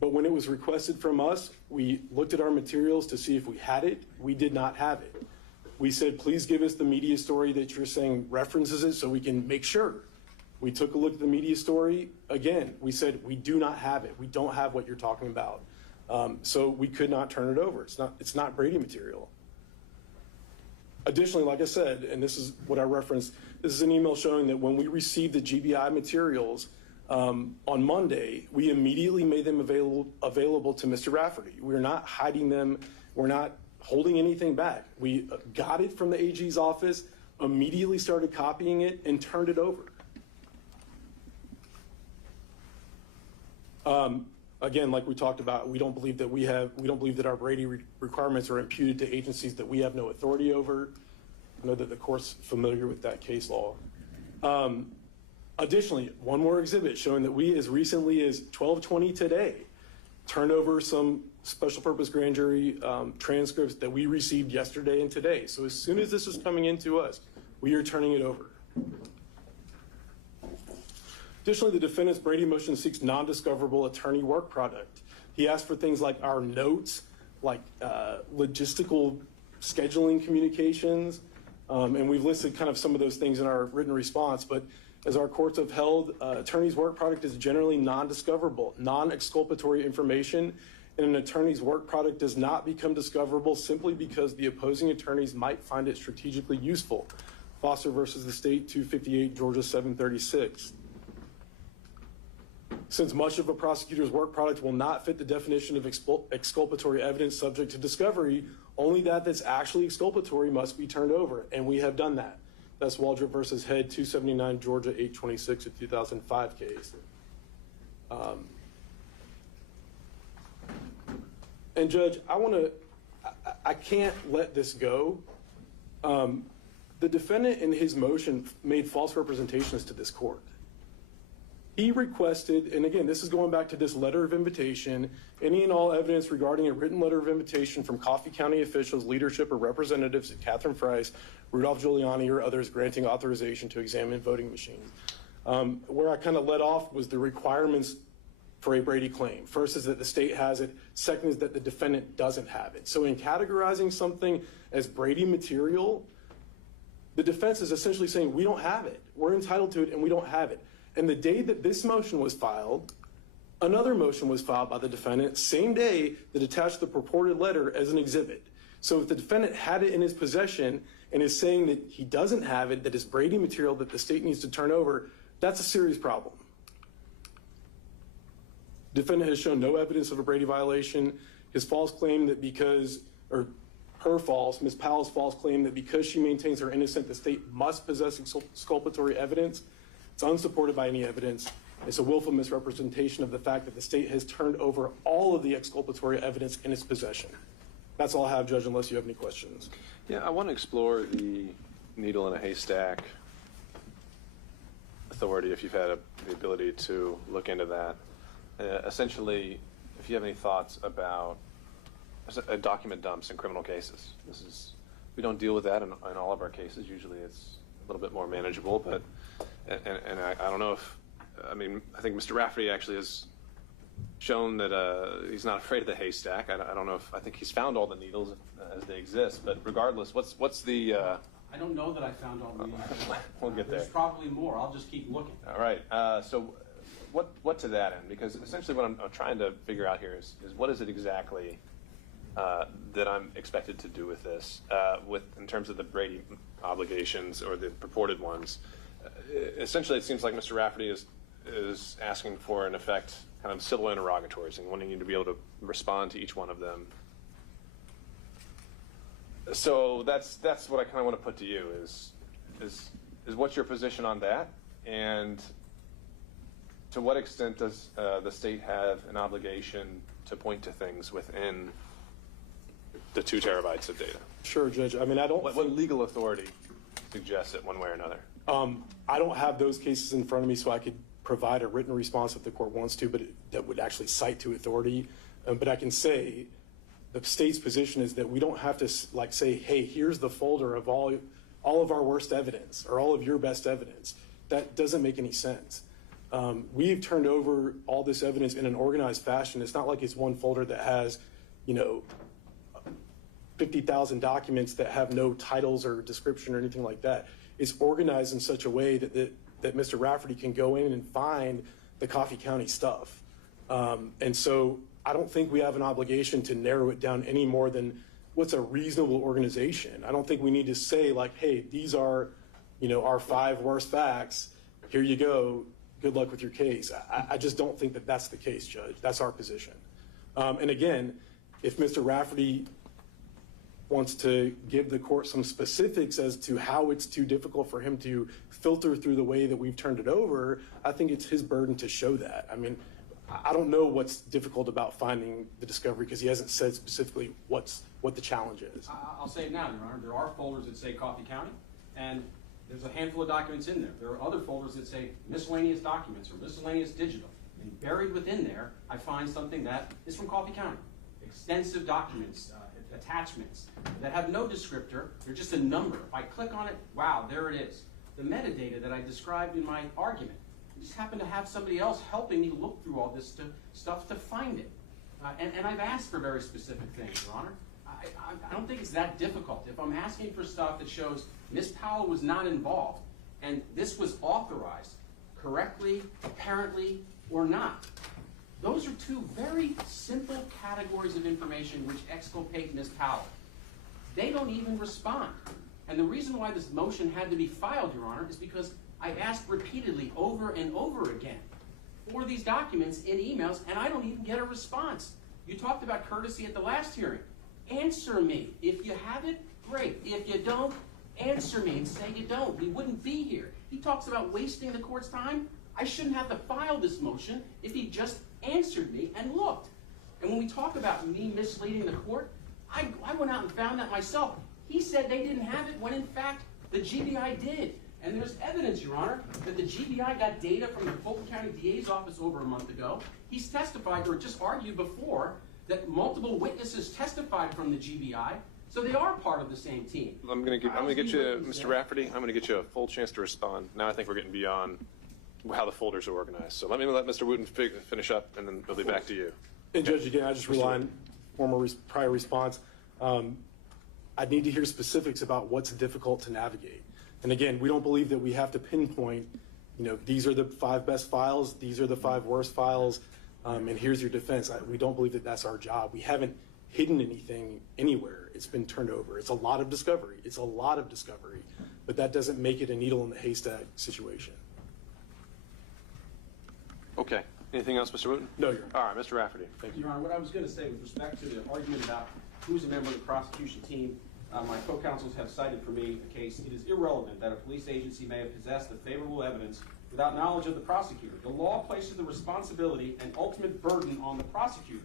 But when it was requested from us, we looked at our materials to see if we had it. We did not have it. We said, please give us the media story that you're saying references it so we can make sure. We took a look at the media story. Again, we said, we do not have it. We don't have what you're talking about. So we could not turn it over. It's not Brady material. Additionally, like I said, and this is what I referenced, this is an email showing that when we received the GBI materials on Monday, we immediately made them available to Mr. Rafferty. We're not hiding them. We're not holding anything back. We got it from the AG's office, immediately started copying it, and turned it over. Again, like we talked about, we don't believe that our Brady requirements are imputed to agencies that we have no authority over. I know that the court's familiar with that case law. Additionally, one more exhibit showing that we, as recently as 12/20 today, turned over some special purpose grand jury transcripts that we received yesterday and today. So as soon as this is coming into us, we are turning it over. Additionally, the defendant's Brady motion seeks non-discoverable attorney work product. He asked for things like our notes, like logistical scheduling communications, and we've listed kind of some of those things in our written response. But as our courts have held, attorney's work product is generally non-discoverable, non-exculpatory information, and an attorney's work product does not become discoverable simply because the opposing attorneys might find it strategically useful. Foster versus the State, 258, Georgia 736. Since much of a prosecutor's work product will not fit the definition of exculpatory evidence subject to discovery, only that that's actually exculpatory must be turned over, and we have done that. That's Waldrop versus Head, 279, Georgia 826, a 2005 case. And Judge, I can't let this go. The defendant in his motion made false representations to this court. He requested, and again, this is going back to this letter of invitation, any and all evidence regarding a written letter of invitation from Coffee County officials, leadership, or representatives at Catherine Price, Rudolph Giuliani, or others granting authorization to examine voting machines. Where I kind of let off was the requirements for a Brady claim. First is that the state has it. Second is that the defendant doesn't have it. So in categorizing something as Brady material, the defense is essentially saying, we don't have it. We're entitled to it, and we don't have it. And the day that this motion was filed, another motion was filed by the defendant, same day, that attached the purported letter as an exhibit. So if the defendant had it in his possession and is saying that he doesn't have it, that it's Brady material that the state needs to turn over, that's a serious problem. Defendant has shown no evidence of a Brady violation. His false claim that because, or her false, Ms. Powell's false claim that because she maintains her innocence, the state must possess exculpatory evidence. It's unsupported by any evidence. It's a willful misrepresentation of the fact that the state has turned over all of the exculpatory evidence in its possession. That's all I have, Judge, unless you have any questions. Yeah, I want to explore the needle in a haystack authority, if you've had the ability to look into that. Essentially, if you have any thoughts about document dumps in criminal cases. We don't deal with that in all of our cases. Usually it's a little bit more manageable, but and I don't know if, I think Mr. Rafferty actually has shown that he's not afraid of the haystack. I don't know if, I think he's found all the needles as they exist, but regardless, what's the... I don't know that I found all the needles. We'll get there. There's probably more. I'll just keep looking. All right. So what to that end? Because essentially what I'm trying to figure out here is what is it exactly that I'm expected to do with this, in terms of the Brady obligations or the purported ones. Essentially, it seems like Mr. Rafferty is asking for, in effect, kind of civil interrogatories and wanting you to be able to respond to each one of them. So that's what I kind of want to put to you is what's your position on that, and to what extent does the state have an obligation to point to things within the 2 terabytes of data? Sure, Judge. I don't What legal authority suggests it one way or another? I don't have those cases in front of me, so I could provide a written response if the court wants to, but that would actually cite to authority. But I can say the state's position is that we don't have to say, hey, here's the folder of all of our worst evidence or all of your best evidence. That doesn't make any sense. We've turned over all this evidence in an organized fashion. It's not like it's one folder that has, 50,000 documents that have no titles or description or anything like that. It's organized in such a way that Mr. Rafferty can go in and find the Coffee County stuff. And so I don't think we have an obligation to narrow it down any more than what's a reasonable organization. I don't think we need to say hey, these are, our 5 worst facts. Here you go. Good luck with your case. I just don't think that that's the case, Judge. That's our position. And again, if Mr. Rafferty wants to give the court some specifics as to how it's too difficult for him to filter through the way that we've turned it over, I think it's his burden to show that. I don't know what's difficult about finding the discovery because he hasn't said specifically what the challenge is. I'll say it now, Your Honor. There are folders that say Coffee County, and there's a handful of documents in there. There are other folders that say miscellaneous documents or miscellaneous digital. And buried within there, I find something that is from Coffee County. Extensive documents, attachments that have no descriptor. They're just a number. If I click on it, wow, there it is. The metadata that I described in my argument. I just happen to have somebody else helping me look through all this stuff to find it. And I've asked for very specific things, Your Honor. I don't think it's that difficult. If I'm asking for stuff that shows Ms. Powell was not involved and this was authorized correctly, apparently, or not, those are 2 very simple categories of information which exculpate Ms. Powell. They don't even respond. And the reason why this motion had to be filed, Your Honor, is because I asked repeatedly over and over again for these documents in emails, and I don't even get a response. You talked about courtesy at the last hearing. Answer me. If you have it, great. If you don't, answer me and say you don't. We wouldn't be here. He talks about wasting the court's time. I shouldn't have to file this motion if he just answered me and looked. And when we talk about me misleading the court, I went out and found that myself. He said they didn't have it when, in fact, the GBI did. And there's evidence, Your Honor, that the GBI got data from the Fulton County DA's office over a month ago. He's testified, or just argued before, that multiple witnesses testified from the GBI, so they are part of the same team. I'm going to get you, Mr. Rafferty, I'm going to get you a full chance to respond. Now I think we're getting beyond how the folders are organized. So let Mr. Wooten finish up, and then we'll be back to you. And Judge, again, I just rely on prior response. I'd need to hear specifics about what's difficult to navigate. And again, we don't believe that we have to pinpoint, these are the 5 best files, these are the 5 worst files, and here's your defense. We don't believe that that's our job. We haven't hidden anything anywhere. It's been turned over. It's a lot of discovery. But that doesn't make it a needle in the haystack situation. Okay. Anything else, Mr. Wooten? No, Your Honor. All right, Mr. Rafferty. Thank you, Your Honor. What I was going to say with respect to the argument about who's a member of the prosecution team, my co-counsels have cited for me a case. It is irrelevant that a police agency may have possessed the favorable evidence without knowledge of the prosecutor. The law places the responsibility and ultimate burden on the prosecutor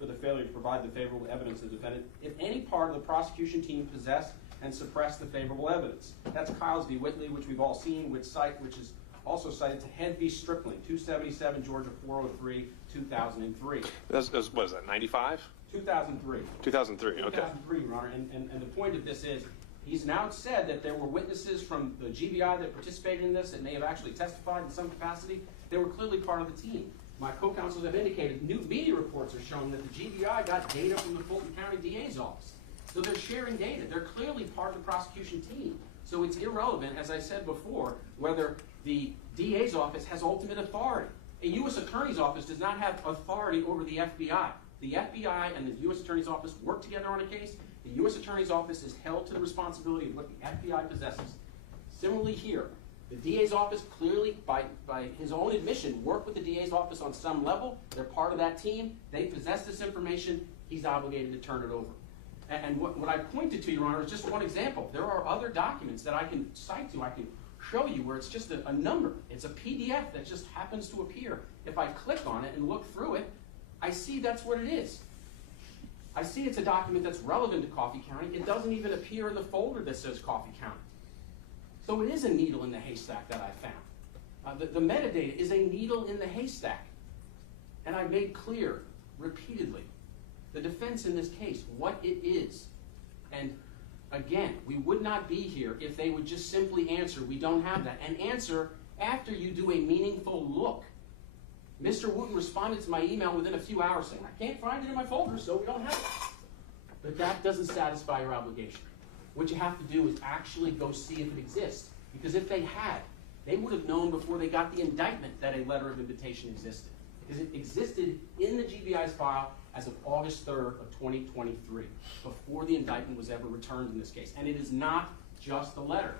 for the failure to provide the favorable evidence to the defendant if any part of the prosecution team possessed and suppressed the favorable evidence. That's Kyles v. Whitley, which we've all seen, which is also cited to Head v. Strickland, 277 Georgia 403, 2003. What is that, 95? 2003. 2003, okay. 2003, Your Honor. And the point of this is, he's now said that there were witnesses from the GBI that participated in this that may have actually testified in some capacity. They were clearly part of the team. My co-counsels have indicated new media reports are showing that the GBI got data from the Fulton County DA's office. So they're sharing data. They're clearly part of the prosecution team. So it's irrelevant, as I said before, whether the DA's office has ultimate authority. A U.S. Attorney's office does not have authority over the FBI. The FBI and the U.S. Attorney's office work together on a case. The U.S. Attorney's office is held to the responsibility of what the FBI possesses. Similarly here, the DA's office clearly, by his own admission, worked with the DA's office on some level. They're part of that team. They possess this information. He's obligated to turn it over. And what I pointed to, Your Honor, is just one example. There are other documents that I can cite to. I can show you where it's just a number. It's a PDF that just happens to appear. If I click on it and look through it, I see that's what it is. I see it's a document that's relevant to Coffee County. It doesn't even appear in the folder that says Coffee County. So it is a needle in the haystack that I found. The metadata is a needle in the haystack. And I made clear repeatedly the defense in this case, what it is. And again, we would not be here if they would just simply answer, we don't have that, and answer after you do a meaningful look. Mr. Wooten responded to my email within a few hours saying, I can't find it in my folder, so we don't have it. But that doesn't satisfy your obligation. What you have to do is actually go see if it exists. Because if they had, they would have known before they got the indictment that a letter of invitation existed. Because it existed in the GBI's file as of August 3rd of 2023, before the indictment was ever returned in this case. And it is not just the letter.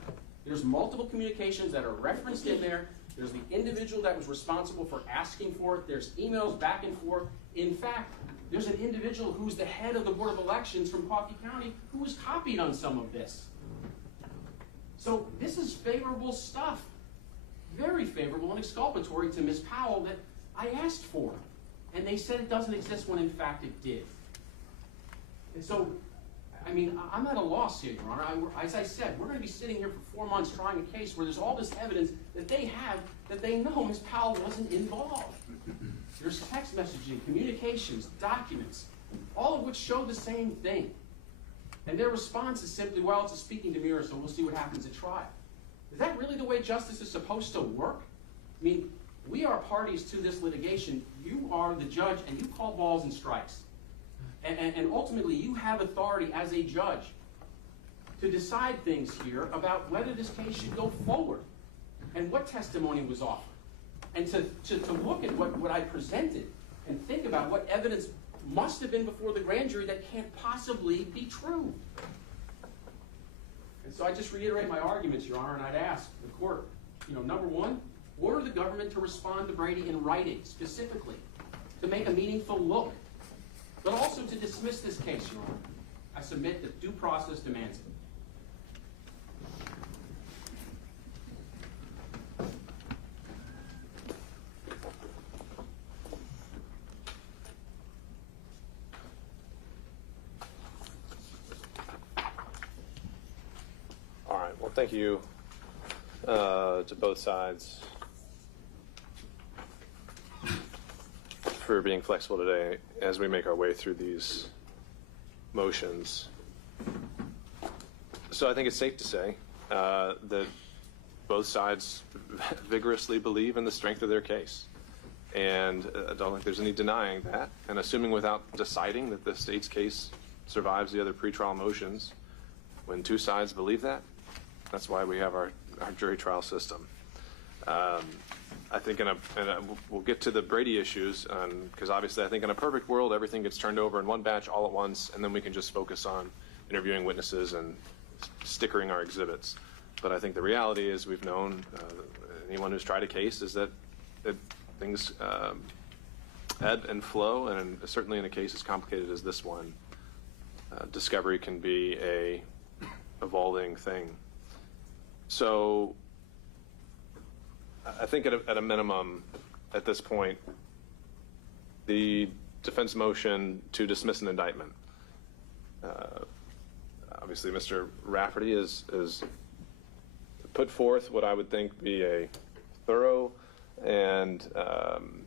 There's multiple communications that are referenced in there. There's the individual that was responsible for asking for it. There's emails back and forth. In fact, there's an individual who's the head of the Board of Elections from Coffee County who was copied on some of this. So this is favorable stuff. Very favorable and exculpatory to Ms. Powell that I asked for. And they said it doesn't exist when in fact it did. And so, I mean, I'm at a loss here, Your Honor. As I said, we're going to be sitting here for 4 months trying a case where there's all this evidence that they have that they know Ms. Powell wasn't involved. There's text messaging, communications, documents, all of which show the same thing. And their response is simply, well, it's a speaking demurrer, so we'll see what happens at trial. Is that really the way justice is supposed to work? I mean, we are parties to this litigation. You are the judge, and you call balls and strikes. And ultimately, you have authority as a judge to decide things here about whether this case should go forward and what testimony was offered. And to look at what I presented and think about what evidence must have been before the grand jury that can't possibly be true. And so I just reiterate my arguments, Your Honor, and I'd ask the court, number one, order the government to respond to Brady in writing, specifically, to make a meaningful look, but also to dismiss this case, Your Honor. I submit that due process demands it. All right, well, thank you to both sides for being flexible today as we make our way through these motions. So I think it's safe to say that both sides vigorously believe in the strength of their case. And I don't think there's any denying that. And assuming without deciding that the state's case survives the other pretrial motions, when two sides believe that, that's why we have our jury trial system. I think we'll get to the Brady issues, because obviously I think in a perfect world, everything gets turned over in one batch all at once, and then we can just focus on interviewing witnesses and stickering our exhibits. But I think the reality is we've known, anyone who's tried a case, is that things ebb and flow, and certainly in a case as complicated as this one, discovery can be a evolving thing. So I think at a minimum, at this point, the defense motion to dismiss an indictment. Obviously, Mr. Rafferty is put forth what I would think be a thorough and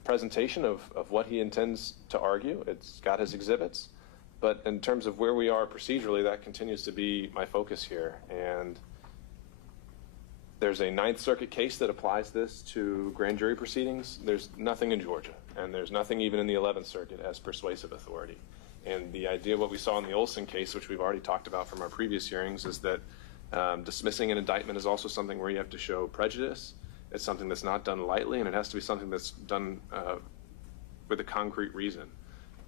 presentation of what he intends to argue. It's got his exhibits, but in terms of where we are procedurally, that continues to be my focus here. And there's a Ninth Circuit case that applies this to grand jury proceedings. There's nothing in Georgia, and there's nothing even in the 11th Circuit as persuasive authority. And the idea, what we saw in the Olson case, which we've already talked about from our previous hearings, is that dismissing an indictment is also something where you have to show prejudice. It's something that's not done lightly, and it has to be something that's done with a concrete reason.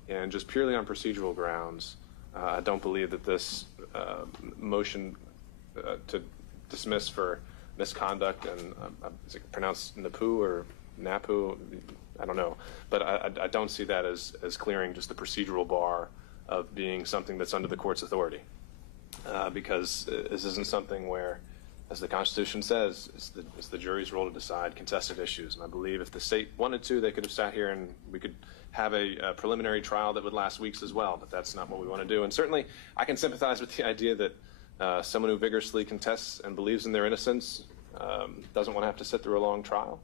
And just purely on procedural grounds, I don't believe that this motion to dismiss for misconduct, and is it pronounced Napu or Napu? I don't know. But I don't see that as clearing just the procedural bar of being something that's under the court's authority. Because this isn't something where, as the Constitution says, it's the jury's role to decide contested issues. And I believe if the state wanted to, they could have sat here and we could have a preliminary trial that would last weeks as well. But that's not what we want to do. And certainly, I can sympathize with the idea that someone who vigorously contests and believes in their innocence doesn't want to have to sit through a long trial.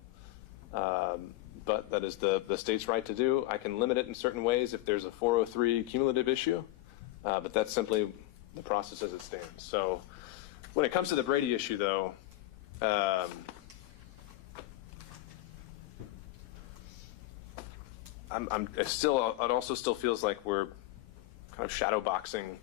But that is the state's right to do. I can limit it in certain ways if there's a 403 cumulative issue, but that's simply the process as it stands. So when it comes to the Brady issue, though, it also still feels like we're kind of shadow boxing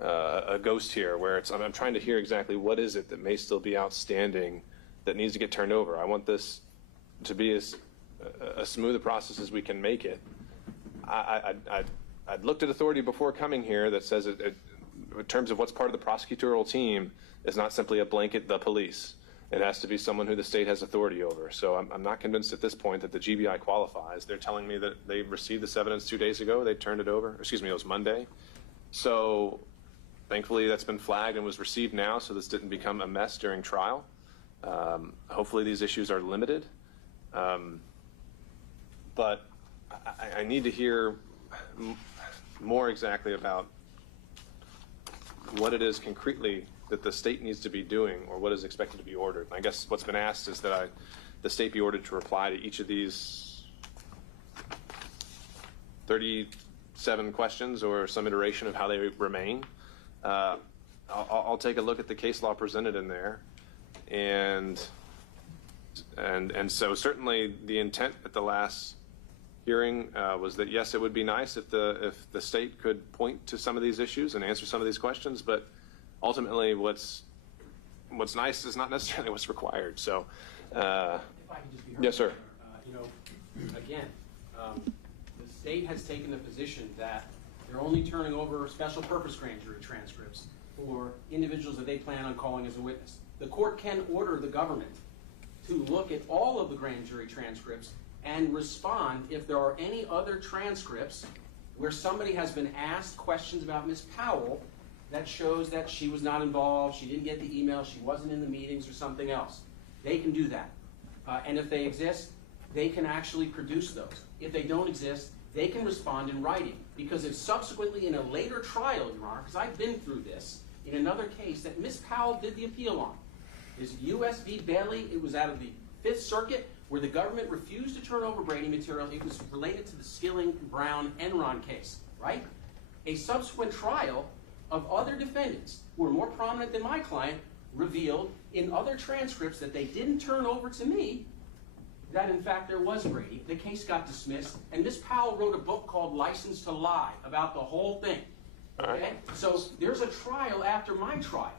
a ghost here, where I'm trying to hear exactly what is it that may still be outstanding that needs to get turned over. I want this to be as smooth a process as we can make it. I'd looked at authority before coming here that says it, in terms of what's part of the prosecutorial team, is not simply a blanket the police. It has to be someone who the state has authority over. So I'm not convinced at this point that the GBI qualifies. They're telling me that they received this evidence 2 days ago. They turned it over. Excuse me, it was Monday. So thankfully that's been flagged and was received now, so this didn't become a mess during trial. Hopefully these issues are limited. But I need to hear more exactly about what it is concretely that the state needs to be doing, or what is expected to be ordered. I guess what's been asked is that the state be ordered to reply to each of these 37 questions, or some iteration of how they remain. I'll take a look at the case law presented in there, and so certainly the intent at the last hearing was that yes, it would be nice if the state could point to some of these issues and answer some of these questions, but ultimately what's nice is not necessarily what's required. So if I can just be heard, yes, sir. again, the state has taken the position that they're only turning over special purpose grand jury transcripts for individuals that they plan on calling as a witness. The court can order the government to look at all of the grand jury transcripts and respond if there are any other transcripts where somebody has been asked questions about Ms. Powell that shows that she was not involved, she didn't get the email, she wasn't in the meetings or something else. They can do that. And if they exist, they can actually produce those. If they don't exist, they can respond in writing. Because if subsequently in a later trial, Your Honor, because I've been through this in another case that Ms. Powell did the appeal on, is U.S. v. Bailey. It was out of the Fifth Circuit where the government refused to turn over Brady material. It was related to the Skilling, Brown, Enron case, right? A subsequent trial of other defendants who were more prominent than my client revealed in other transcripts that they didn't turn over to me that in fact there was Brady. The case got dismissed, and Ms. Powell wrote a book called License to Lie about the whole thing. Okay? So there's a trial after my trial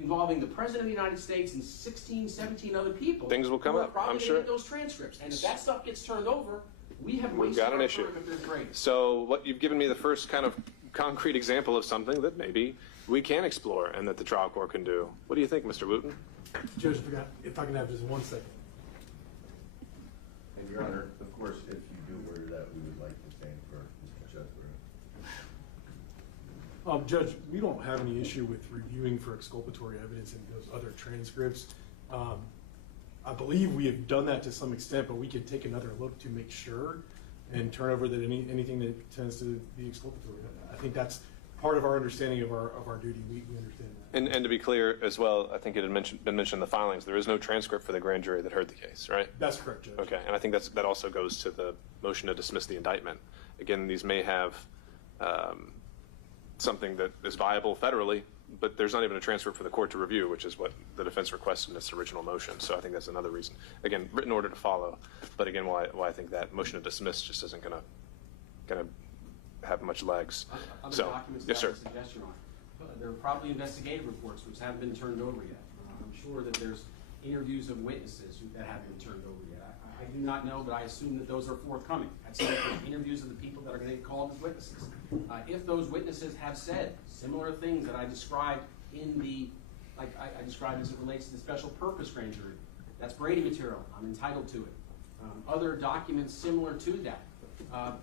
involving the President of the United States and 16, 17 other people. Things will come who are up, probably I'm gonna sure. get those transcripts. And if that stuff gets turned over, we have We've wasted got an our issue. time if there's Brady. So what you've given me the first kind of concrete example of something that maybe we can explore and that the trial court can do. What do you think, Mr. Wooten? Judge, if I can have just 1 second. And Your Honor, of course, if you do order that, we would like the same for Mr. Chesler. Judge, we don't have any issue with reviewing for exculpatory evidence in those other transcripts. I believe we have done that to some extent, but we could take another look to make sure and turn over that anything that tends to be exculpatory. I think that's part of our understanding of our duty. We understand that. And to be clear as well, I think it had been mentioned in the filings, there is no transcript for the grand jury that heard the case, right? That's correct, Judge. Okay, and I think that also goes to the motion to dismiss the indictment. Again, these may have something that is viable federally, but there's not even a transcript for the court to review, which is what the defense requested in its original motion. So I think that's another reason. Again, written order to follow, but again, why I think that motion to dismiss just isn't going to have much legs. Other So, documents yes, that I sir. would suggest, Your Honor. There are probably investigative reports which haven't been turned over yet. I'm sure that there's interviews of witnesses that haven't been turned over yet. I do not know, but I assume that those are forthcoming. At some point, interviews of the people that are going to get called as witnesses. If those witnesses have said similar things that I described in the, like I described as it relates to the special purpose grand jury, that's Brady material. I'm entitled to it. Other documents similar to that.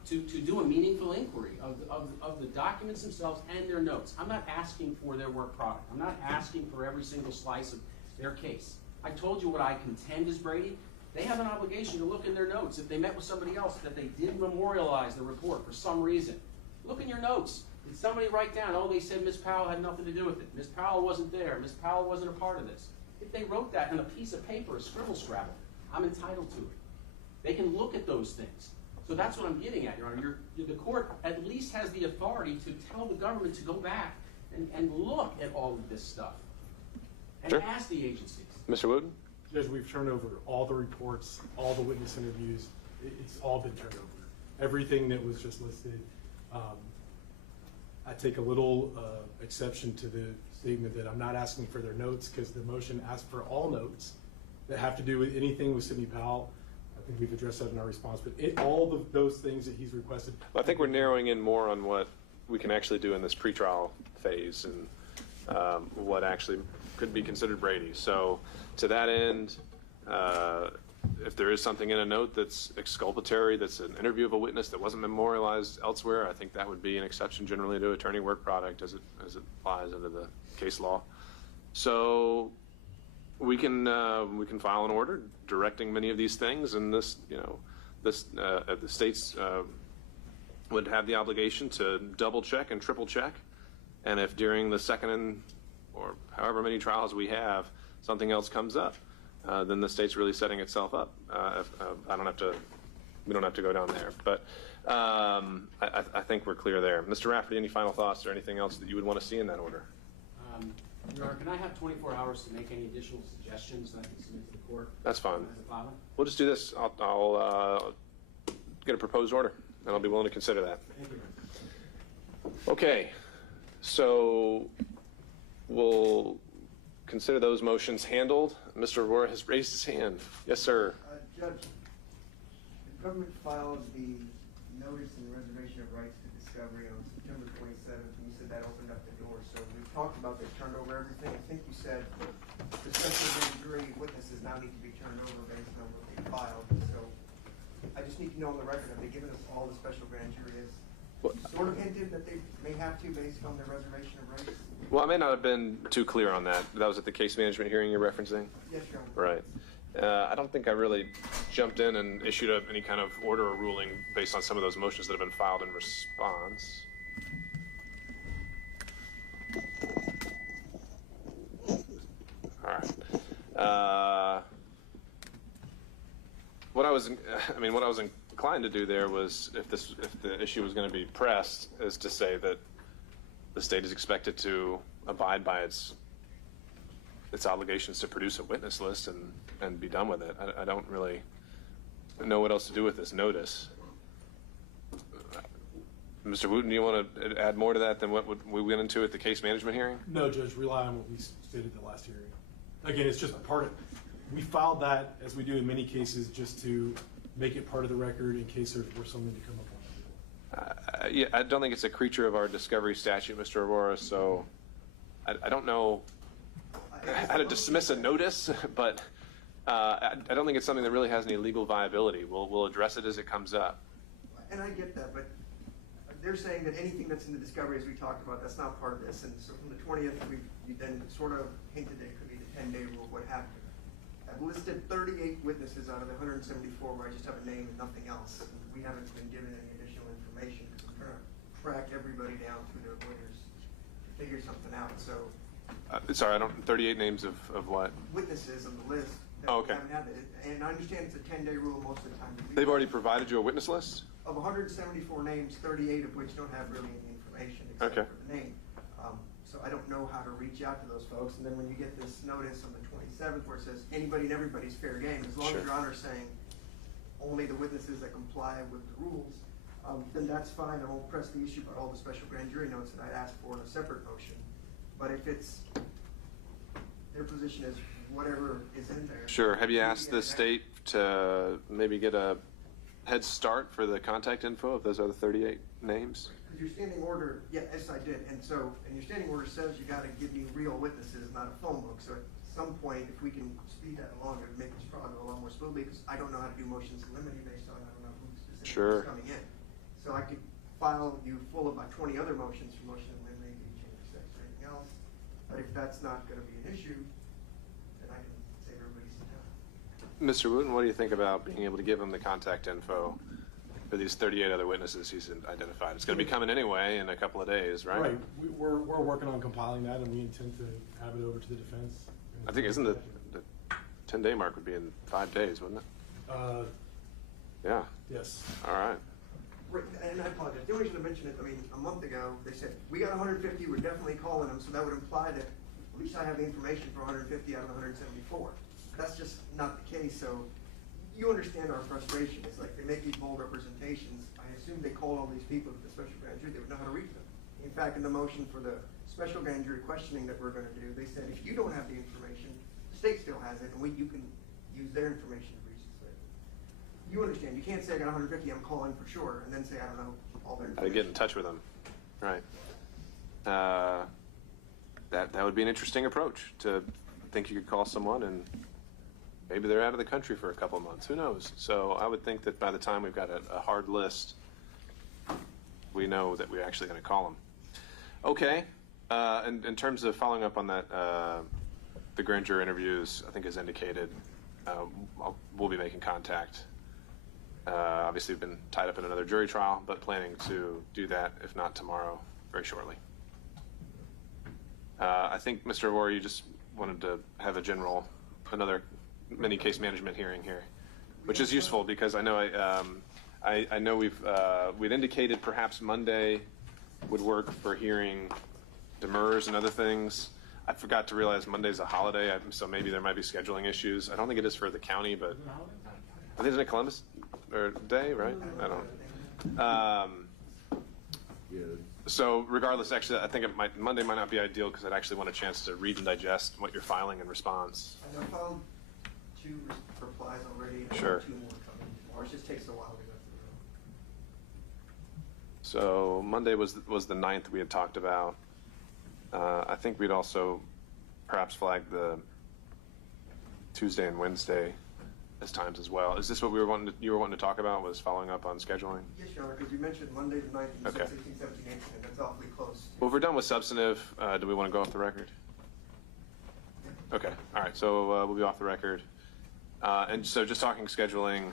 To do a meaningful inquiry of the documents themselves and their notes. I'm not asking for their work product. I'm not asking for every single slice of their case. I told you what I contend is Brady. They have an obligation to look in their notes. If they met with somebody else that they didn't memorialize the report for some reason, look in your notes. Did somebody write down, oh, they said Ms. Powell had nothing to do with it. Ms. Powell wasn't there. Ms. Powell wasn't a part of this. If they wrote that on a piece of paper, a scribble scrabble, I'm entitled to it. They can look at those things. So that's what I'm getting at, Your Honor. The court at least has the authority to tell the government to go back and look at all of this stuff and Sure. ask the agencies. Mr. Wooten? Judge, we've turned over all the reports, all the witness interviews. It's all been turned over. Everything that was just listed. I take a little exception to the statement that I'm not asking for their notes because the motion asked for all notes that have to do with anything with Sidney Powell. I think we've addressed that in our response, but all of those things that he's requested. Well, I think we're narrowing in more on what we can actually do in this pretrial phase and what actually could be considered Brady. So to that end, if there is something in a note that's exculpatory, that's an interview of a witness that wasn't memorialized elsewhere, I think that would be an exception generally to attorney work product as it applies under the case law. So we can file an order directing many of these things, and the states would have the obligation to double check and triple check. And if during the second or however many trials we have, something else comes up, then the state's really setting itself up. We don't have to go down there, but I think we're clear there. Mr. Rafferty, any final thoughts or anything else that you would want to see in that order? Your Honor, can I have 24 hours to make any additional suggestions that I can submit to the court? That's fine. As a filer? We'll just do this. I'll get a proposed order, and I'll be willing to consider that. Thank you. Okay, so we'll consider those motions handled. Mr. Aurora has raised his hand. Yes, sir. Judge, the government filed the notice and reservation of rights to discovery on September 27th, and you said that opened up the door. So we've talked about they turned over everything. I think you said the special grand jury witnesses now need to be turned over based on what they filed. So I just need to know on the record, have they given us all the special grand jury is sort of hinted that they may have to based on their reservation of rights? Well, I may not have been too clear on that. That was at the case management hearing you're referencing? Yes, Your Honor. Right. I don't think I really jumped in and issued any kind of order or ruling based on some of those motions that have been filed in response. All right. What I was inclined to do there was, if the issue was going to be pressed, is to say that the state is expected to abide by its obligations to produce a witness list and be done with it. I don't really know what else to do with this notice. Mr. Wooten, do you want to add more to that than what we went into at the case management hearing? No, Judge, rely on what we stated at the last hearing. Again, it's just part of, we filed that, as we do in many cases, just to make it part of the record in case there were something to come up on. Yeah, I don't think it's a creature of our discovery statute, Mr. Aurora, so I don't know how to dismiss a notice, but I don't think it's something that really has any legal viability. We'll address it as it comes up. And I get that, but they're saying that anything that's in the discovery, as we talked about, that's not part of this. And so from the 20th, we then sort of hinted that it could be the 10-day rule, what have you. I've listed 38 witnesses out of the 174 where I just have a name and nothing else. And we haven't been given any additional information because we're trying to track everybody down through their lawyers to figure something out. So, sorry, 38 names of what? witnesses on the list that Oh, okay. we haven't had it. And I understand it's a 10-day rule most of the time. They've already provided you a witness list? Of 174 names, 38 of which don't have really any information except Okay. for the name. So I don't know how to reach out to those folks. And then when you get this notice on the 27th where it says anybody and everybody's fair game, as long Sure. as Your Honor's saying only the witnesses that comply with the rules, then that's fine. I won't press the issue about all the special grand jury notes that I'd asked for in a separate motion. But if it's, their position is whatever is in there. Sure. Have you asked the state to maybe get a head start for the contact info of those other 38 names? Because your standing order, yes, I did. And your standing order says you got to give me real witnesses, not a phone book. So at some point, if we can speed that along, it would make this trial go a lot more smoothly because I don't know how to do motions in limine based on I don't know who specifically Sure. is coming in. So I could file you full of about 20 other motions for motion in limine, maybe change sex or anything else. But if that's not going to be an issue, then I can save everybody some time. Mr. Wooten, what do you think about being able to give him the contact info for these 38 other witnesses he's identified? It's going to be coming anyway in a couple of days, right? Right, we're working on compiling that, and we intend to have it over to the defense. I think, isn't the 10-day mark would be in 5 days, wouldn't it? Yeah. Yes. All right. Right, and I apologize. The only reason I mentioned it, I mean, a month ago, they said, we got 150, we're definitely calling them, so that would imply that at least I have the information for 150 out of the 174. That's just not the case, so you understand our frustration. It's like they make these bold representations. I assume they called all these people to the special grand jury, they would know how to read them. In fact, in the motion for the special grand jury questioning that we're going to do, they said if you don't have the information, the state still has it, and you can use their information to reach the state. You understand, you can't say I got 150, I'm calling for sure, and then say I don't know all their How to information. get in touch with them. Right. That would be an interesting approach, to think you could call someone and maybe they're out of the country for a couple of months. Who knows? So I would think that by the time we've got a hard list, we know that we're actually going to call them. Okay. And in terms of following up on that, the grand jury interviews, I think as indicated, we'll be making contact. Obviously, we've been tied up in another jury trial, but planning to do that, if not tomorrow, very shortly. I think, Mr. Aurora, you just wanted to have another mini case management hearing here, which is useful because I know I know we'd indicated perhaps Monday would work for hearing demurs and other things. I forgot to realize Monday's a holiday, so maybe there might be scheduling issues. I don't think it is for the county, but I think it's a Columbus Day, right? I don't. Yeah. So regardless, actually, I think Monday might not be ideal because I'd actually want a chance to read and digest what you're filing in response. I know I filed 2 replies already, and I Sure. have 2 more coming tomorrow. It just takes a while to go So Monday was the 9th we had talked about. I think we'd also perhaps flag the Tuesday and Wednesday as times as well. Is this what you were wanting to talk about, was following up on scheduling? Yes, Your Honor, because you mentioned Monday the 9th and Okay. 16, 17, 18, and that's awfully close. Well, if we're done with substantive, do we want to go off the record? Okay, all right, so we'll be off the record. And so just talking scheduling,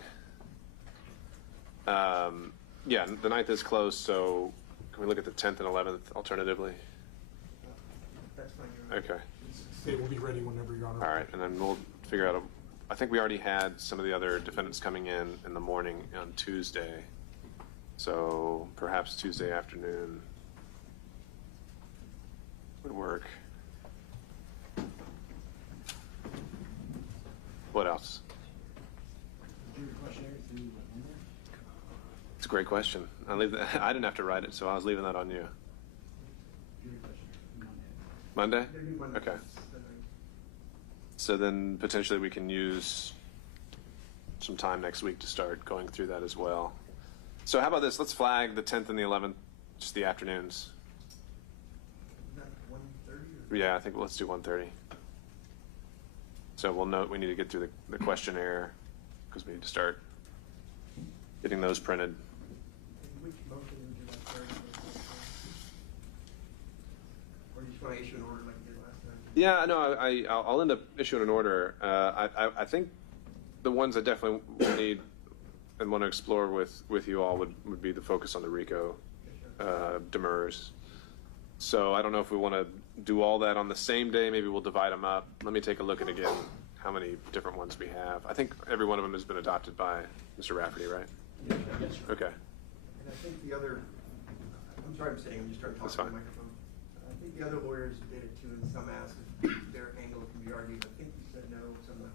yeah, the 9th is close, so can we look at the 10th and 11th alternatively? That's fine, Your Honor. Okay, It will be ready whenever Your Honor. all right, and then we'll figure out, I think we already had some of the other defendants coming in the morning on Tuesday, so perhaps Tuesday afternoon would work. What else? It's a great question. I didn't have to write it, so I was leaving that on you. Monday? Maybe Monday. Okay. So then potentially we can use some time next week to start going through that as well. So how about this? Let's flag the 10th and the 11th, just the afternoons. Is that 1:30 or? Yeah, I think let's do 1:30. So we'll note we need to get through the questionnaire because we need to start getting those printed. Which motion would you like first? Or you just want to issue an order like you did last time? Yeah, no, I'll end up issuing an order. I think the ones I definitely will need and want to explore with you all would be the focus on the RICO demurs. So I don't know if we want to do all that on the same day. Maybe we'll divide them up. Let me take a look at again how many different ones we have. I think every one of them has been adopted by Mr. Rafferty, right? Yes, sir. Okay. And I think the other, I'm sorry I'm sitting, I'm just trying to talk That's to the fine. microphone. I think the other lawyers did it too, and some asked if their angle can be argued. I think you said no, some of the.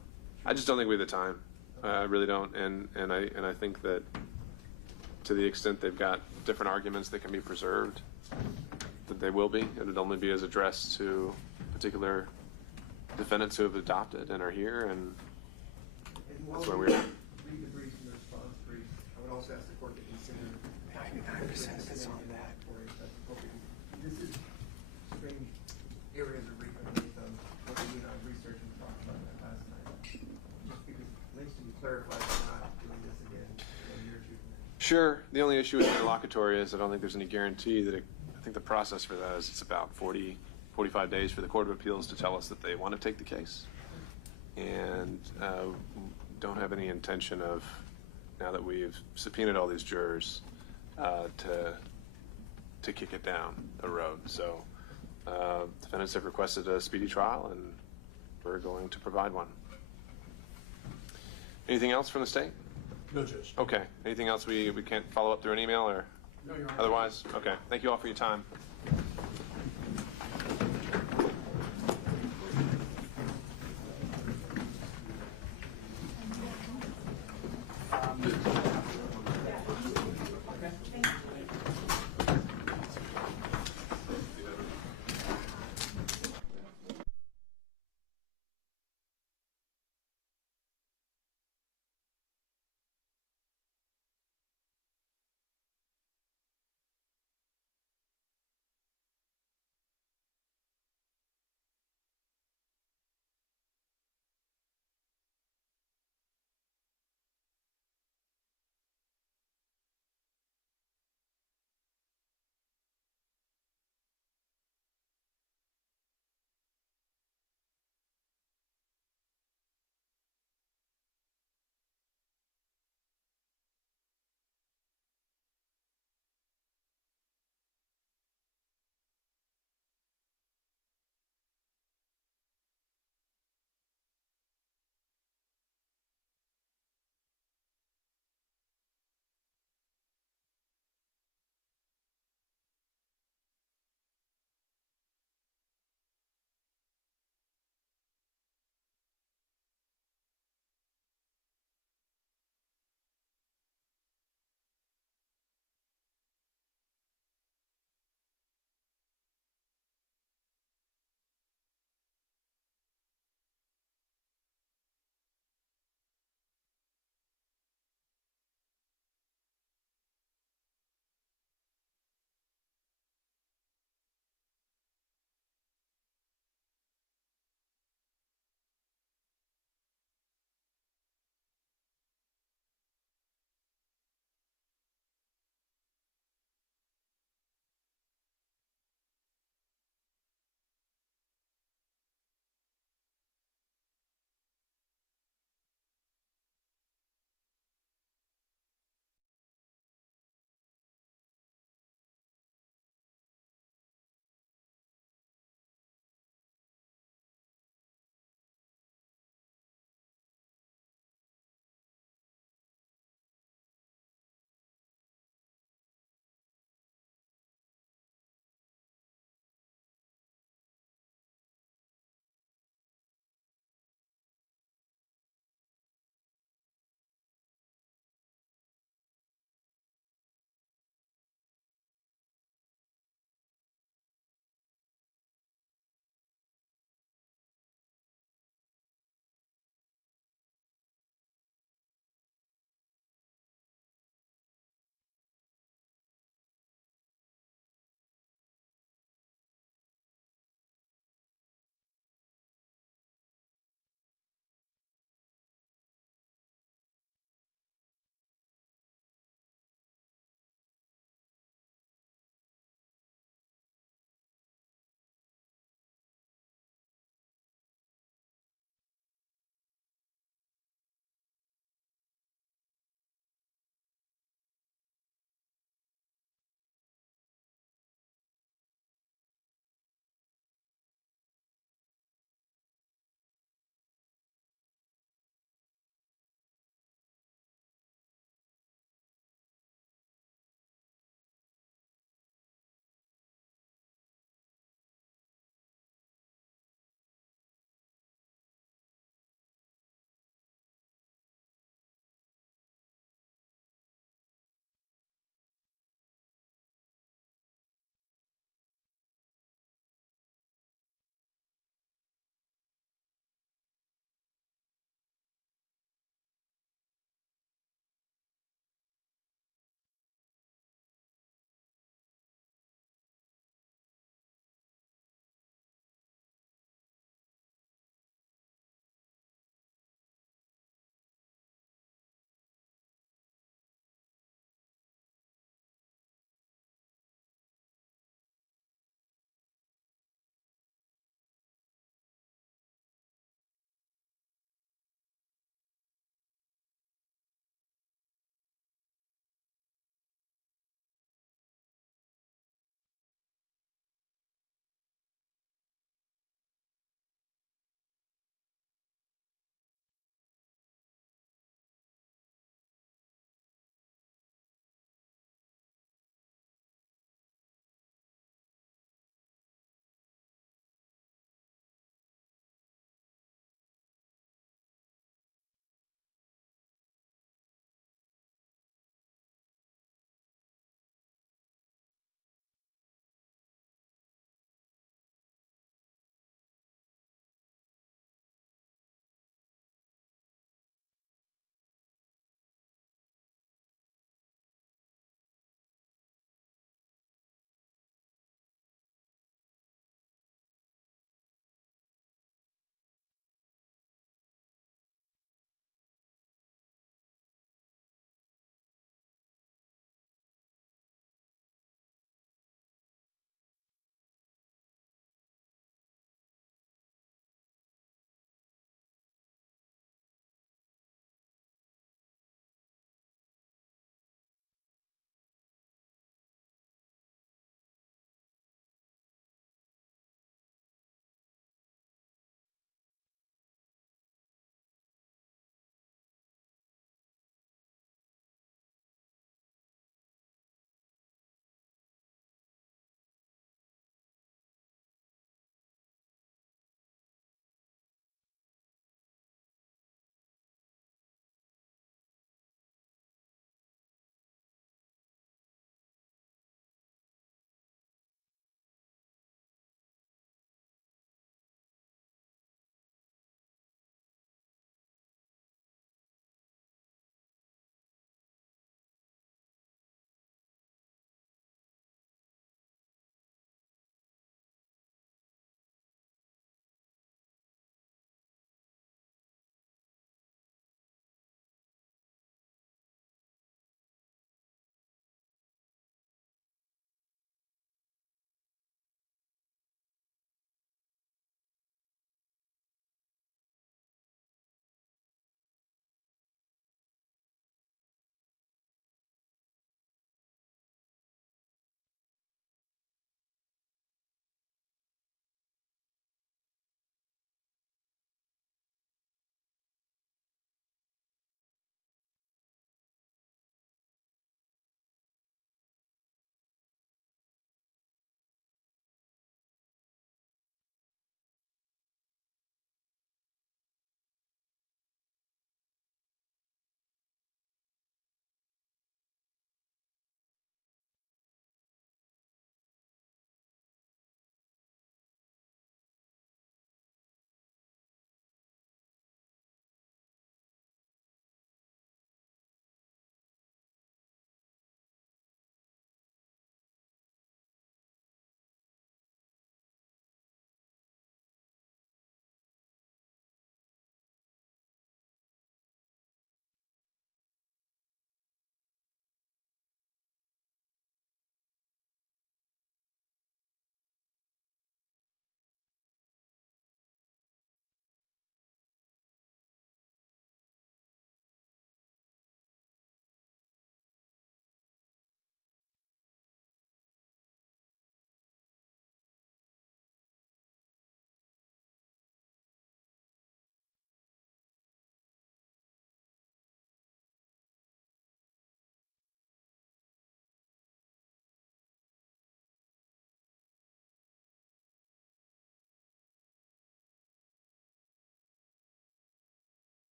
I just don't think we have the time. I really don't, and I think that to the extent they've got different arguments that can be preserved, that they will be. It would only be as addressed to particular defendants who have adopted and are here, and while that's where we we're. read the briefs and the response briefs, I would also ask the court to consider. 99% of it's on that. This is strange areas of RICO based on what you and I researched and talked about that last night. Just because it needs to be clarified, we're not doing this again in a year or two from now. Sure. The only issue with interlocutory is I don't think there's any guarantee that I think the process for that is it's about 45 days for the Court of Appeals to tell us that they want to take the case. And don't have any intention of, now that we've subpoenaed all these jurors, to kick it down the road. So defendants have requested a speedy trial, and we're going to provide one. Anything else from the state? No, Judge. Okay. Anything else we can't follow up through an email or No, Your Honor. otherwise? Okay. Thank you all for your time.